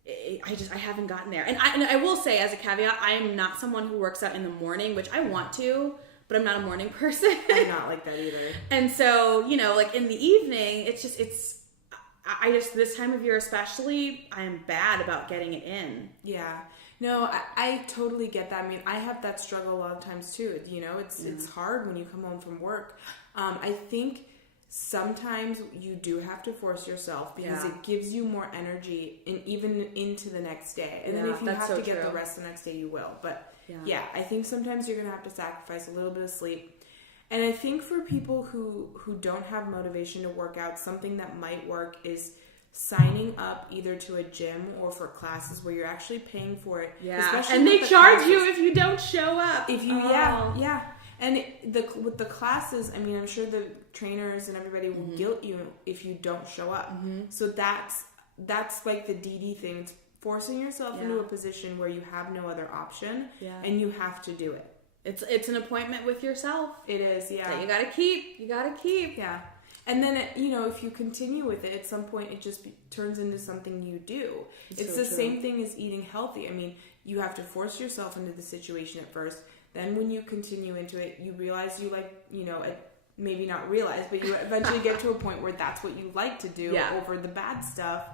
I haven't gotten there. And I will say, as a caveat, I am not someone who works out in the morning, which I want to, but I'm not a morning person. I'm not like that either. And so, you know, like in the evening, I just, this time of year especially, I am bad about getting it in. Yeah. No, I totally get that. I mean, I have that struggle a lot of times too. You know, it's hard when you come home from work. I think sometimes you do have to force yourself because it gives you more energy and even into the next day. And then if you have to get the rest the next day, you will. But yeah, I think sometimes you're going to have to sacrifice a little bit of sleep. And I think for people who don't have motivation to work out, something that might work is signing up either to a gym or for classes where you're actually paying for it. Yeah, especially and they charge you if you don't show up. If you, And with the classes, I mean, I'm sure the trainers and everybody will guilt you if you don't show up. So that's like the DD thing. It's forcing yourself into a position where you have no other option and you have to do it. It's an appointment with yourself. It is, yeah. That you gotta keep. Yeah. And then, if you continue with it, at some point it just turns into something you do. It's the same thing as eating healthy. I mean, you have to force yourself into the situation at first. Then when you continue into it, you realize maybe not realize, but you eventually get to a point where that's what you like to do over the bad stuff.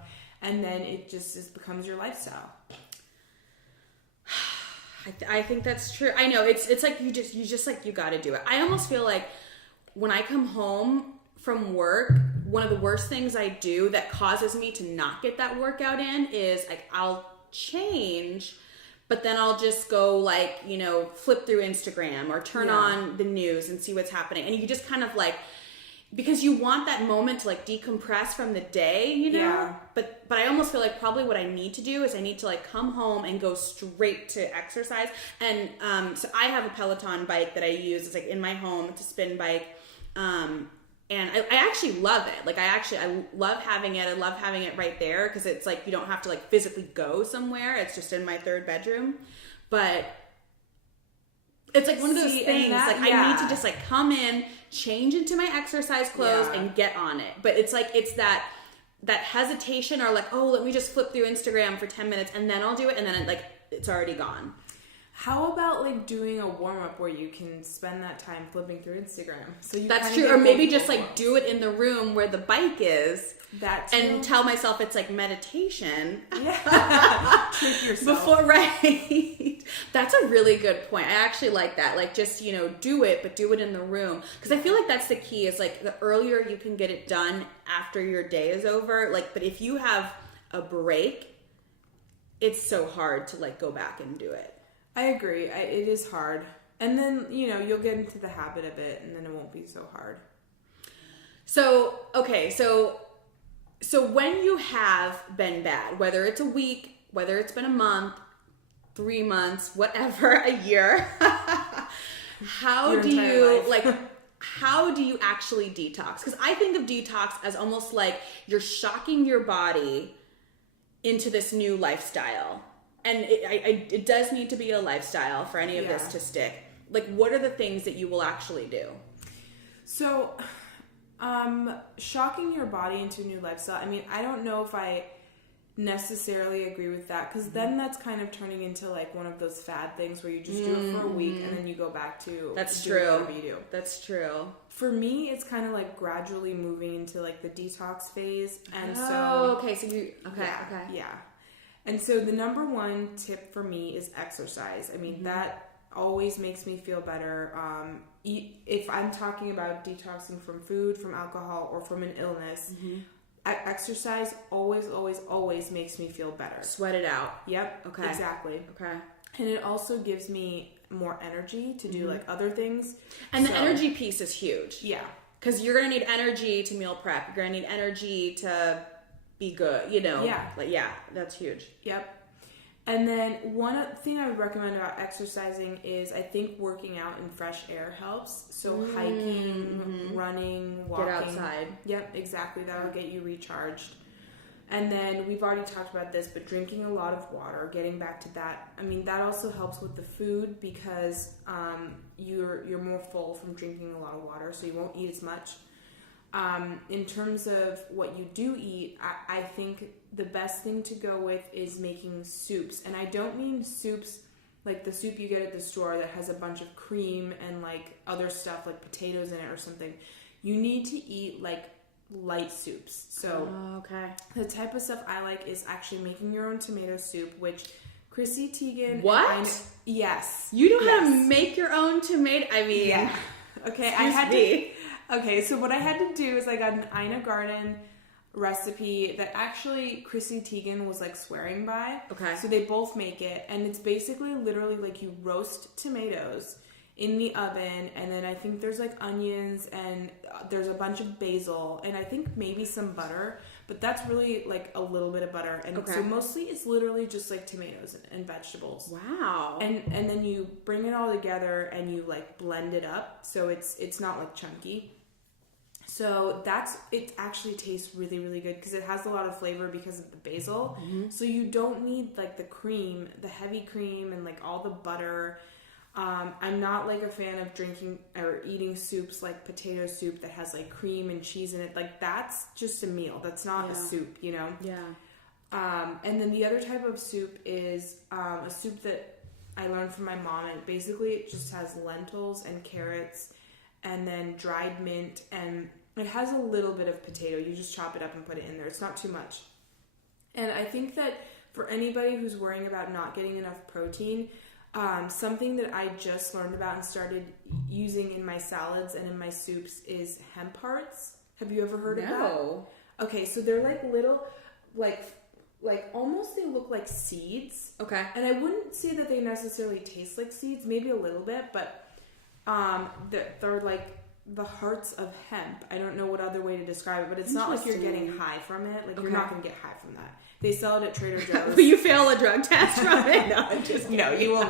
And then it just becomes your lifestyle. I think that's true. I know it's like you got to do it. I almost feel like when I come home from work, one of the worst things I do that causes me to not get that workout in is like I'll change, but then I'll just go like, flip through Instagram or turn on the news and see what's happening. And you just kind of like, because you want that moment to like decompress from the day, Yeah. But I almost feel like probably what I need to do is I need to like come home and go straight to exercise. And so I have a Peloton bike that I use. It's like in my home. It's a spin bike. And I actually love it. Like I love having it. I love having it right there because it's like you don't have to like physically go somewhere. It's just in my third bedroom. But it's like one of those things. I need to just like come in, change into my exercise clothes and get on it. But it's like it's that hesitation or like, oh, let me just flip through Instagram for 10 minutes and then I'll do it, and then it's already gone. How about like doing a warm-up where you can spend that time flipping through Instagram? That's true. Or maybe just like do it in the room where the bike is. That and tell myself it's like meditation. Yeah. Trick yourself. Right. That's a really good point. I actually like that. Like just, do it, but do it in the room. Because I feel like that's the key is like the earlier you can get it done after your day is over. Like, but if you have a break, it's so hard to like go back and do it. I agree. It is hard. And then, you'll get into the habit of it and then it won't be so hard. So, okay. So when you have been bad, whether it's a week, whether it's been a month, 3 months, whatever, a year, how do you actually detox? Because I think of detox as almost like you're shocking your body into this new lifestyle. And it does need to be a lifestyle for any of this to stick. Like, what are the things that you will actually do? So, shocking your body into a new lifestyle. I mean, I don't know if I necessarily agree with that because then that's kind of turning into like one of those fad things where you just do it for a week and then you go back to whatever you do. That's true. For me, it's kind of like gradually moving into like the detox phase. And yeah. And so the number one tip for me is exercise. I mean, that always makes me feel better. If I'm talking about detoxing from food, from alcohol, or from an illness, exercise always makes me feel better. Sweat it out. Yep. Okay. Exactly. Okay. And it also gives me more energy to do like other things. And the energy piece is huge. Yeah. Because you're going to need energy to meal prep. You're going to need energy to be good, Yeah. Like, yeah, that's huge. Yep. And then one thing I would recommend about exercising is I think working out in fresh air helps. So hiking, running, walking. Get outside. Yep, exactly. That will get you recharged. And then we've already talked about this, but drinking a lot of water, getting back to that. I mean, that also helps with the food because you're more full from drinking a lot of water, so you won't eat as much. In terms of what you do eat, I think the best thing to go with is making soups. And I don't mean soups like the soup you get at the store that has a bunch of cream and like other stuff like potatoes in it or something. You need to eat like light soups. So the type of stuff I like is actually making your own tomato soup, which Chrissy Teigen... What? Yes. You know how to make your own tomato... I mean... Yeah. Okay, Okay, so what I had to do is I got an Ina Garden recipe that actually Chrissy Teigen was like swearing by. Okay. So they both make it, and it's basically literally like you roast tomatoes in the oven, and then I think there's like onions and there's a bunch of basil and I think maybe some butter, but that's really like a little bit of butter, and so mostly it's literally just like tomatoes and vegetables. Wow. And then you bring it all together and you like blend it up so it's not like chunky. So it actually tastes really, really good because it has a lot of flavor because of the basil. So you don't need like the cream, the heavy cream and like all the butter. I'm not like a fan of drinking or eating soups like potato soup that has like cream and cheese in it. Like that's just a meal. That's not a soup, you know? Yeah. And then the other type of soup is a soup that I learned from my mom, and basically it just has lentils and carrots and then dried mint, and it has a little bit of potato. You just chop it up and put it in there. It's not too much. And I think that for anybody who's worrying about not getting enough protein, something that I just learned about and started using in my salads and in my soups is hemp hearts. Have you ever heard of that? No. Okay, so they're like little, like almost they look like seeds. Okay. And I wouldn't say that they necessarily taste like seeds, maybe a little bit, but they're like the hearts of hemp. I don't know what other way to describe it, but it's not like you're getting high from it. Like you're not going to get high from that. They sell it at Trader Joe's. Will you fail a drug test from it? No, I'm just kidding. No, you will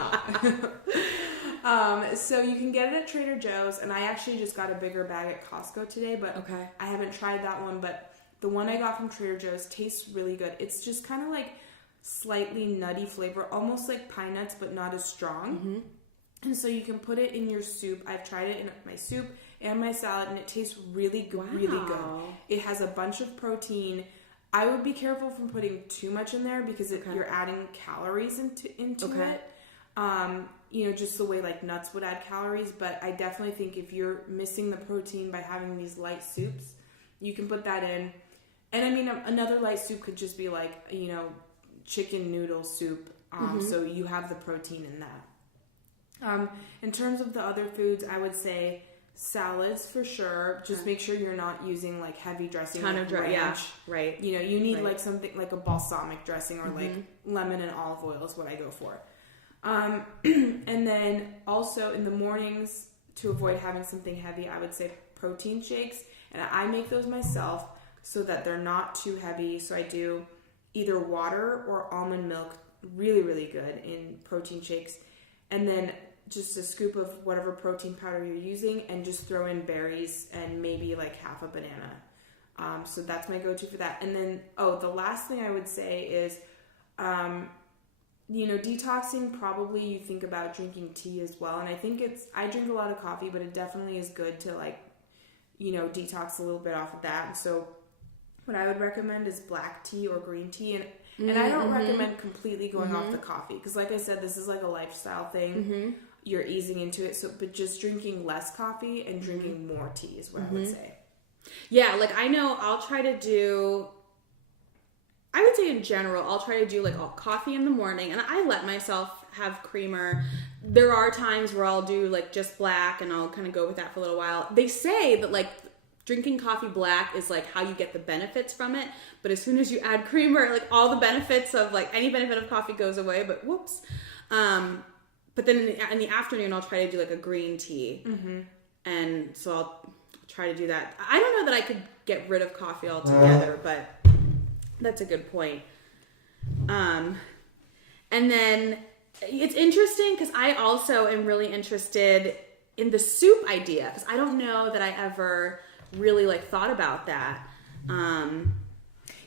not. So you can get it at Trader Joe's, and I actually just got a bigger bag at Costco today, but I haven't tried that one, but the one I got from Trader Joe's tastes really good. It's just kind of like slightly nutty flavor, almost like pine nuts, but not as strong. And so you can put it in your soup. I've tried it in my soup and my salad, and it tastes really good, really good. It has a bunch of protein. I would be careful from putting too much in there because you're adding calories into it. You know, just the way like nuts would add calories. But I definitely think if you're missing the protein by having these light soups, you can put that in. And I mean, another light soup could just be like, you know, chicken noodle soup. So you have the protein in that. In terms of the other foods, I would say salads for sure. Just make sure you're not using like heavy dressing, like ranch. Yeah, right. You know, you need like something like a balsamic dressing or like lemon and olive oil is what I go for. And then also in the mornings, to avoid having something heavy, I would say protein shakes, and I make those myself so that they're not too heavy. So I do either water or almond milk, really, really good in protein shakes, and then just a scoop of whatever protein powder you're using, and just throw in berries and maybe like half a banana. So that's my go-to for that. And then, the last thing I would say is, you know, detoxing, probably you think about drinking tea as well. And I think I drink a lot of coffee, but it definitely is good to like, you know, detox a little bit off of that. And so what I would recommend is black tea or green tea. And I don't recommend completely going off the coffee, because like I said, this is like a lifestyle thing. You're easing into it. So, but just drinking less coffee and drinking more tea is what I would say. Yeah, like I know I would say in general, I'll try to do like all coffee in the morning, and I let myself have creamer. There are times where I'll do like just black, and I'll kind of go with that for a little while. They say that like drinking coffee black is like how you get the benefits from it, but as soon as you add creamer, like all the benefits of like any benefit of coffee goes away, but whoops. But then in the afternoon, I'll try to do like a green tea. And so I'll try to do that. I don't know that I could get rid of coffee altogether, but that's a good point. And then it's interesting because I also am really interested in the soup idea because I don't know that I ever really like thought about that.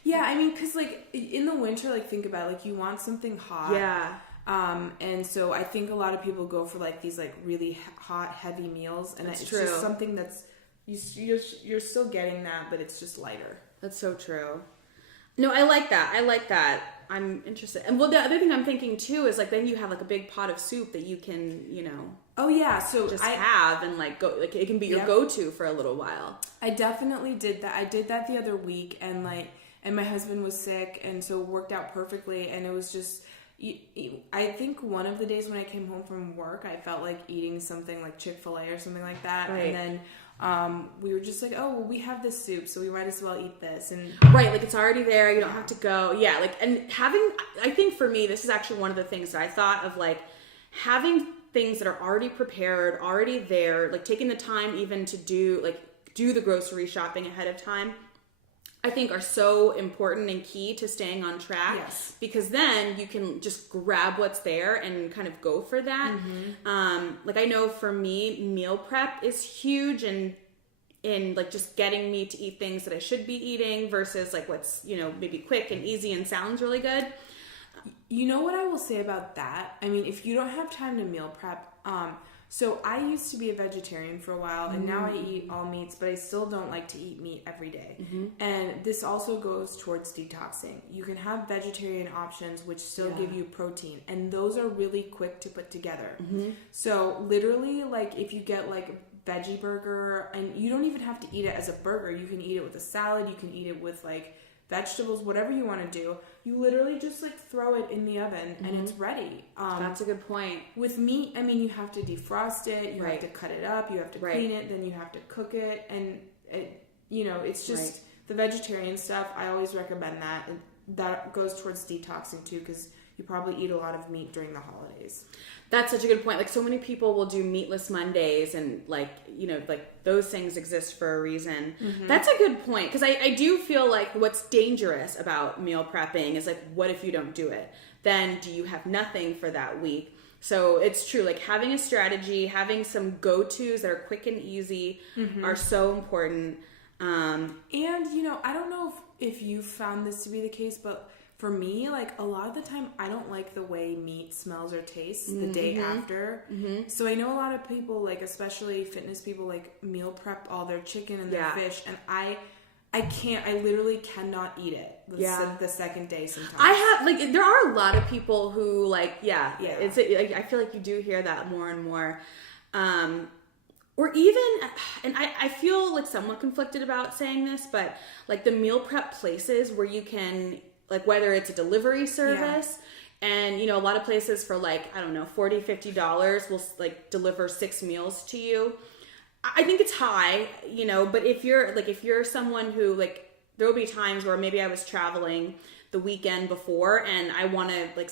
Yeah, I mean, because like in the winter, like think about it, like you want something hot. Yeah. And so I think a lot of people go for like these like really hot, heavy meals, and it's true. just something that's you're still getting that, but it's just lighter. That's so true. No, I like that. I'm interested. And well, the other thing I'm thinking too is like then you have like a big pot of soup that you can, Oh yeah, so just have and like go like it can be your go-to for a little while. I definitely did that. I did that the other week, and my husband was sick, and so it worked out perfectly. And it was just, I think one of the days when I came home from work, I felt like eating something like Chick-fil-A or something like that, right. And then we were just like, oh, well, we have this soup, so we might as well eat this. And right, like it's already there. You don't have to go. Yeah, like and I think for me, this is actually one of the things that I thought of, like having things that are already prepared, already there, like taking the time even to do the grocery shopping ahead of time, I think are so important and key to staying on track. Yes. Because then you can just grab what's there and kind of go for that. Mm-hmm. Like I know for me, meal prep is huge and in like just getting me to eat things that I should be eating versus like what's, maybe quick and easy and sounds really good. You know what I will say about that? I mean, if you don't have time to meal prep, so I used to be a vegetarian for a while, and now I eat all meats, but I still don't like to eat meat every day. Mm-hmm. And this also goes towards detoxing. You can have vegetarian options which still give you protein, and those are really quick to put together. Mm-hmm. So literally, like if you get like veggie burger, and you don't even have to eat it as a burger. You can eat it with a salad. You can eat it with like vegetables, whatever you want to do. You literally just like throw it in the oven and it's ready. That's a good point. With meat, I mean, you have to defrost it, you have to cut it up, you have to clean it, then you have to cook it, and it's just the vegetarian stuff. I always recommend that, and that goes towards detoxing too, because you probably eat a lot of meat during the holidays. That's such a good point. Like so many people will do meatless Mondays and like those things exist for a reason. Mm-hmm. That's a good point. Because I do feel like what's dangerous about meal prepping is like, what if you don't do it? Then do you have nothing for that week? So it's true. Like having a strategy, having some go-tos that are quick and easy are so important. And I don't know if you found this to be the case, but for me, like a lot of the time, I don't like the way meat smells or tastes the day after. Mm-hmm. So I know a lot of people, like especially fitness people, like meal prep all their chicken and their fish, and I literally cannot eat it the second day sometimes. I have there are a lot of people who it's I feel like you do hear that more and more. Or even, and I feel like somewhat conflicted about saying this, but like the meal prep places where you can, like whether it's a delivery service and, a lot of places for like, I don't know, $40, $50 will like deliver 6 meals to you. I think it's high, but if you're someone who like, there will be times where maybe I was traveling the weekend before and I want to like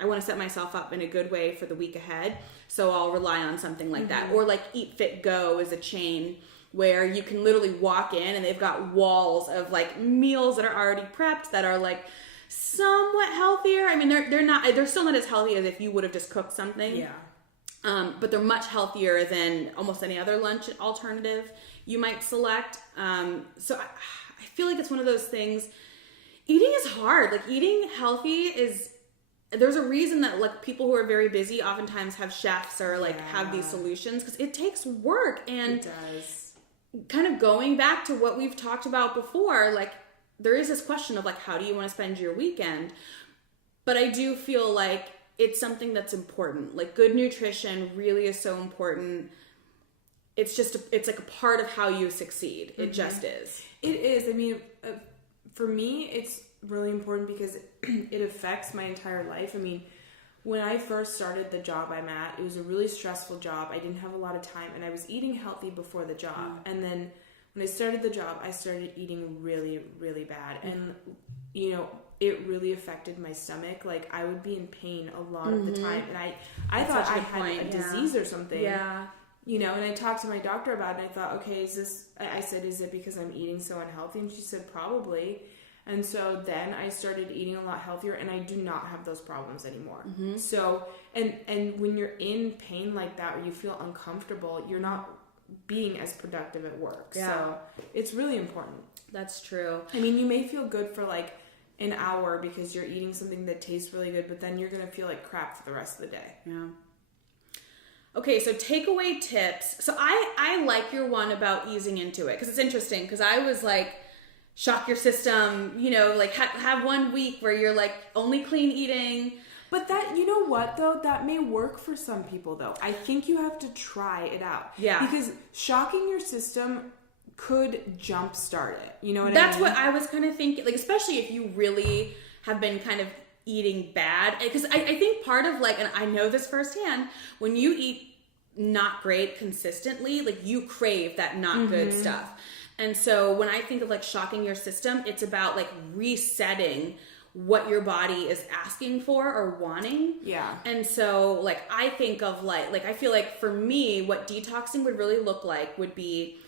I want to set myself up in a good way for the week ahead. So I'll rely on something like that. Or like Eat Fit Go is a chain where you can literally walk in and they've got walls of like meals that are already prepped that are like somewhat healthier. I mean, they're still not as healthy as if you would have just cooked something. Yeah. But they're much healthier than almost any other lunch alternative you might select. So I feel like it's one of those things. Eating is hard. Like eating healthy there's a reason that like people who are very busy oftentimes have chefs or like have these solutions because it takes work. And it does. Kind of going back to what we've talked about before, like there is this question of like, how do you want to spend your weekend? But I do feel like it's something that's important. Like good nutrition really is so important. It's like a part of how you succeed. It just is. It is. I mean, for me, it's really important because it affects my entire life. I mean, when I first started the job I'm at, it was a really stressful job. I didn't have a lot of time, and I was eating healthy before the job. And then when I started the job, I started eating really, really bad. And, it really affected my stomach. Like, I would be in pain a lot of the time. And I thought I had a disease or something. Yeah. And I talked to my doctor about it, and I thought, okay, I said, is it because I'm eating so unhealthy? And she said, probably. And so then I started eating a lot healthier, and I do not have those problems anymore. Mm-hmm. So, and when you're in pain like that, or you feel uncomfortable, you're not being as productive at work. Yeah. So it's really important. That's true. I mean, you may feel good for like an hour because you're eating something that tastes really good, but then you're going to feel like crap for the rest of the day. Yeah. Okay, so takeaway tips. So I like your one about easing into it, because it's interesting, because I was like, shock your system, you know, like have 1 week where you're like only clean eating. But that, you know what though, that may work for some people though. I think you have to try it out. Yeah. Because shocking your system could jumpstart it. You know what I mean? That's what I was kind of thinking, like, especially if you really have been kind of eating bad. Because I think part of like, and I know this firsthand, when you eat not great consistently, like you crave that not good stuff. And so when I think of like shocking your system, it's about like resetting what your body is asking for or wanting. Yeah. And so like I think of like I feel like for me, what detoxing would really look like would be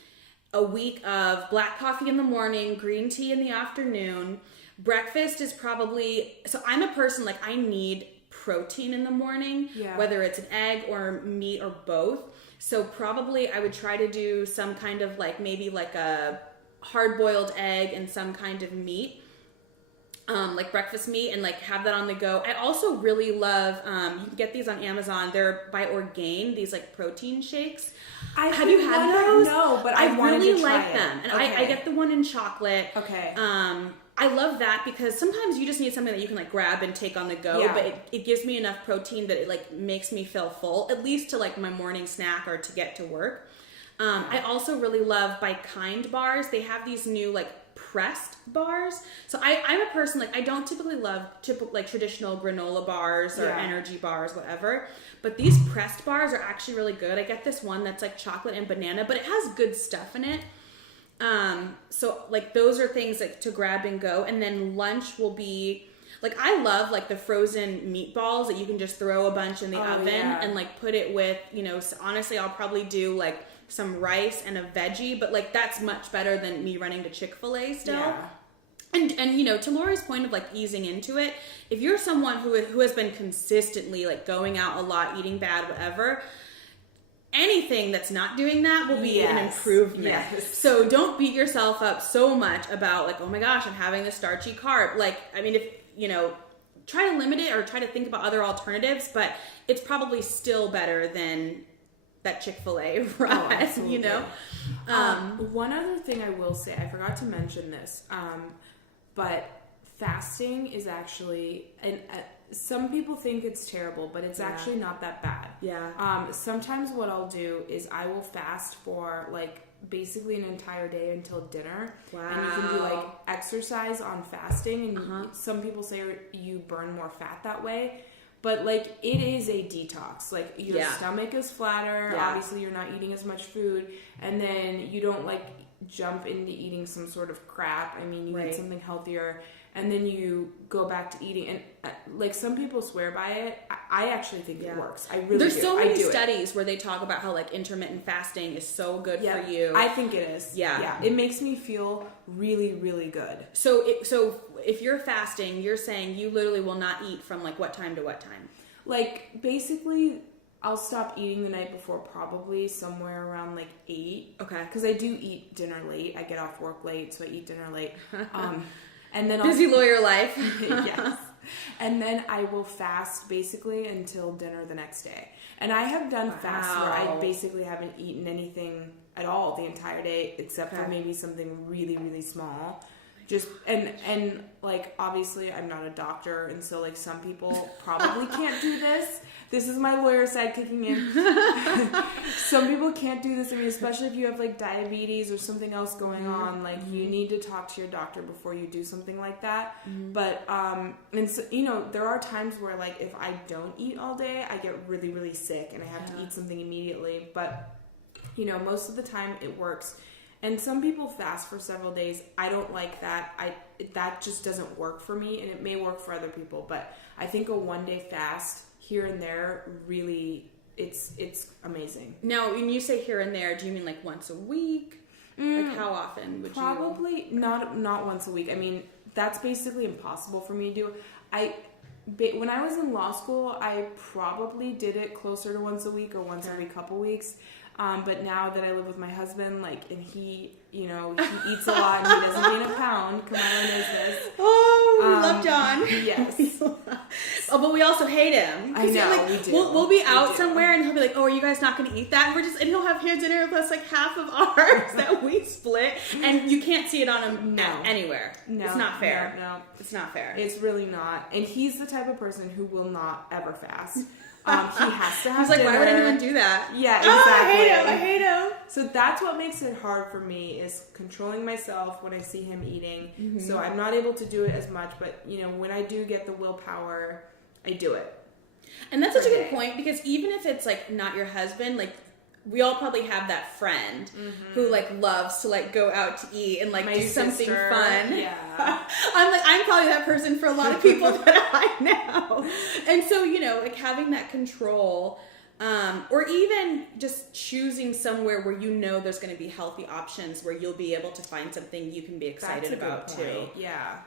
a week of black coffee in the morning, green tea in the afternoon. Breakfast is probably, so I'm a person like I need protein in the morning, whether it's an egg or meat or both. So probably I would try to do some kind of like maybe like a hard-boiled egg and some kind of meat, like breakfast meat, and like have that on the go. I also really love, you can get these on Amazon. They're by Orgain, these like protein shakes. Have you had those? No, but I wanted really to try like them. And Okay. I get the one in chocolate. Okay. I love that because sometimes you just need something that you can like grab and take on the go, but it gives me enough protein that it like makes me feel full, at least to like my morning snack or to get to work. I also really love By Kind bars. They have these new like pressed bars. So I'm a person like I don't typically love like traditional granola bars or energy bars, whatever. But these pressed bars are actually really good. I get this one that's like chocolate and banana, but it has good stuff in it. So like those are things like to grab and go. And then lunch will be like, I love like the frozen meatballs that you can just throw a bunch in the oven and like put it with, you know, so honestly, I'll probably do like some rice and a veggie, but like that's much better than me running to Chick-fil-A still. Yeah. And you know, to Lori's point of like easing into it, if you're someone who has been consistently like going out a lot, eating bad, whatever, anything that's not doing that will be an improvement. Yes. So don't beat yourself up so much about like, oh my gosh, I'm having this starchy carb. Like, I mean, if, you know, try to limit it or try to think about other alternatives, but it's probably still better than that Chick-fil-A rat, you know? One other thing I will say, I forgot to mention this, but fasting is actually, and some people think it's terrible, but it's actually not that bad. Yeah. Sometimes what I'll do is I will fast for like basically an entire day until dinner. Wow. And you can do like exercise on fasting, and some people say you burn more fat that way. But like it is a detox. Like your stomach is flatter. Yeah. Obviously you're not eating as much food, and then you don't like jump into eating some sort of crap. I mean, you eat something healthier, and then you go back to eating. And like some people swear by it. I actually think it works. I really There's do. so many studies where they talk about how like intermittent fasting is so good for you. I think it is. Yeah. It makes me feel really, really good. So if you're fasting, you're saying you literally will not eat from like what time to what time? Like basically, I'll stop eating the night before, probably somewhere around like 8. Okay. Because I do eat dinner late. I get off work late, so I eat dinner late. And then busy lawyer life. Yes. And then I will fast basically until dinner the next day. And I have done fasts where I basically haven't eaten anything at all the entire day, except for maybe something really, really small. Just and like obviously I'm not a doctor, and so like some people probably can't do this. This is my lawyer side kicking in. Some people can't do this. I mean, especially if you have like diabetes or something else going on, like you need to talk to your doctor before you do something like that. But and so, you know, there are times where like if I don't eat all day, I get really, really sick and I have to eat something immediately. But you know, most of the time it works. And some people fast for several days. I don't like that. That just doesn't work for me, and it may work for other people. But I think a 1-day fast here and there really, it's amazing. Now, when you say here and there, do you mean like once a week? Like how often would probably you? Not once a week. I mean, that's basically impossible for me to do. When I was in law school, I probably did it closer to once a week or once every couple weeks. But now that I live with my husband, and he eats a lot and he doesn't gain a pound. Come on, business. Oh, we love John. Yes. But we also hate him. I know, we do. We'll be out somewhere and he'll be like, "Oh, are you guys not going to eat that?" And he'll have his dinner with us, like half of ours that we split, and you can't see it on him anywhere. No, it's not fair. No, it's not fair. It's really not. And he's the type of person who will not ever fast. He has to have He's like, dinner. why would anyone do that? Yeah, exactly. I hate him. So that's what makes it hard for me is controlling myself when I see him eating. Mm-hmm. So I'm not able to do it as much, but when I do get the willpower, I do it. And that's such a good point, because even if it's like not your husband, like we all probably have that friend who like loves to like go out to eat and like do something fun. Yeah. I'm probably that person for a lot of people that I know. And so, like having that control, or even just choosing somewhere where there's going to be healthy options where you'll be able to find something you can be excited about too. Yeah.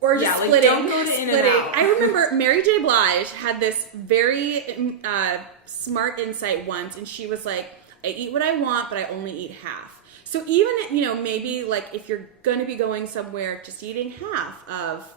Or just splitting. Don't go to In-N-Out. I remember Mary J. Blige had this very smart insight once, and she was like, I eat what I want, but I only eat half. So even, maybe like if you're going to be going somewhere, just eating half of,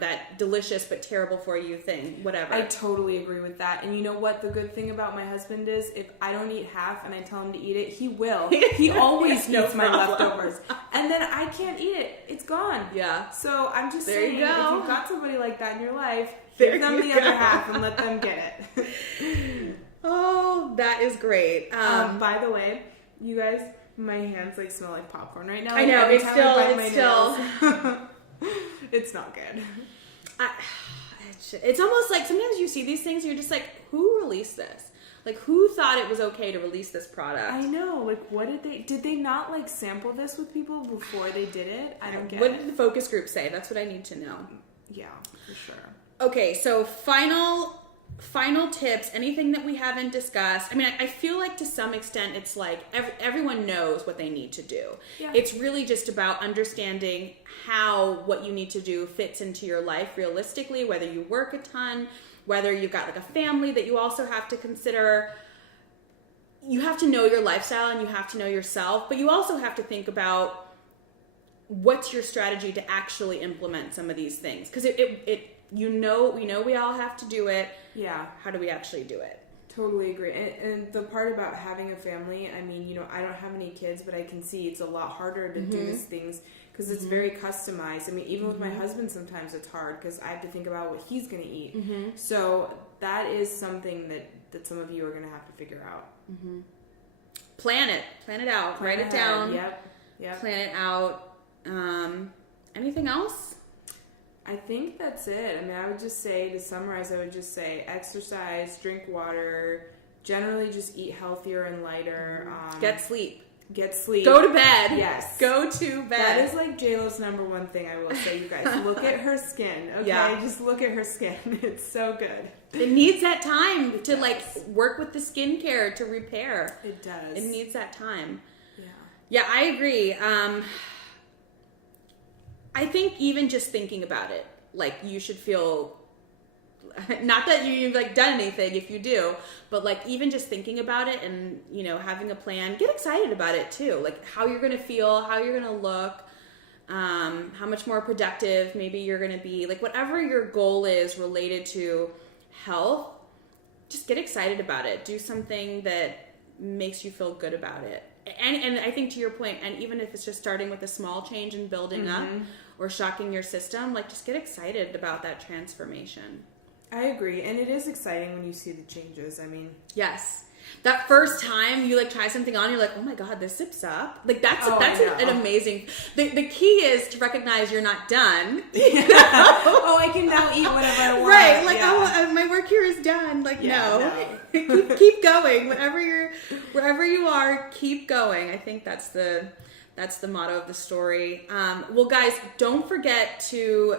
that delicious but terrible for you thing, whatever. I totally agree with that. And you know what the good thing about my husband is? If I don't eat half and I tell him to eat it, he will. He always eats my leftovers. And then I can't eat it. It's gone. Yeah. So I'm just saying, if you've got somebody like that in your life, give them the other half and let them get it. Oh, that is great. By the way, you guys, my hands smell like popcorn right now. I know, it's still. It's not good. It's almost like sometimes you see these things and you're just like, who released this? Like, who thought it was okay to release this product? I know. What did they not sample this with people before they did it? I don't get it. What did the focus group say? That's what I need to know. Yeah, for sure. Okay, so final tips, anything that we haven't discussed. I mean, I feel like to some extent it's like everyone knows what they need to do. Yeah. It's really just about understanding how what you need to do fits into your life realistically, whether you work a ton, whether you've got a family that you also have to consider. You have to know your lifestyle and you have to know yourself, but you also have to think about what's your strategy to actually implement some of these things. Because we know we all have to do it. Yeah. How do we actually do it? Totally agree. And the part about having a family, I mean, I don't have any kids, but I can see it's a lot harder to do these things because it's very customized. I mean, even with my husband, sometimes it's hard because I have to think about what he's going to eat. So that is something that some of you are going to have to figure out. Plan it out. Write it down. Yep. Plan it out. Anything else? I think that's it. I mean, I would just say, to summarize, exercise, drink water, generally just eat healthier and lighter. Get sleep. Go to bed. Yes. Go to bed. That is J-Lo's number one thing I will say, you guys. Look at her skin, okay? Yeah. Just look at her skin. It's so good. It needs that time to work with the skincare to repair. It does. It needs that time. Yeah. Yeah, I agree. I think even just thinking about it, you should feel, not that you've done anything if you do, but even just thinking about it and, having a plan, get excited about it too. How you're going to feel, how you're going to look, how much more productive maybe you're going to be, whatever your goal is related to health, just get excited about it. Do something that makes you feel good about it. And I think to your point, and even if it's just starting with a small change and building up or shocking your system, just get excited about that transformation. I agree. And it is exciting when you see the changes. I mean, yes. That first time you try something on, you're like, oh my God, this zips up. That's an amazing. The key is to recognize you're not done. Oh, I can now eat whatever I want. Right. My work here is done. No. keep going. Wherever you are, keep going. I think that's the motto of the story. Well, guys, don't forget to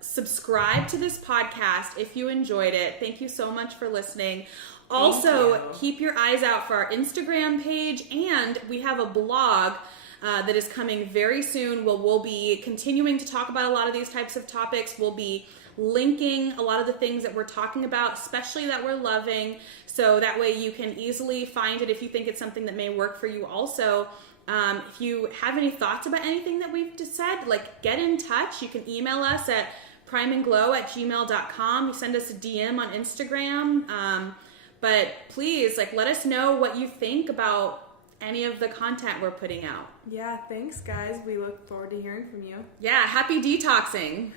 subscribe to this podcast if you enjoyed it. Thank you so much for listening. Also, keep your eyes out for our Instagram page, and we have a blog that is coming very soon. We'll be continuing to talk about a lot of these types of topics. We'll be linking a lot of the things that we're talking about, especially that we're loving, so that way you can easily find it if you think it's something that may work for you. Also, if you have any thoughts about anything that we've just said, like, get in touch. You can email us at primeandglow@gmail.com. You send us a DM on Instagram. But please, like, let us know what you think about any of the content we're putting out. Yeah, thanks, guys. We look forward to hearing from you. Yeah, happy detoxing.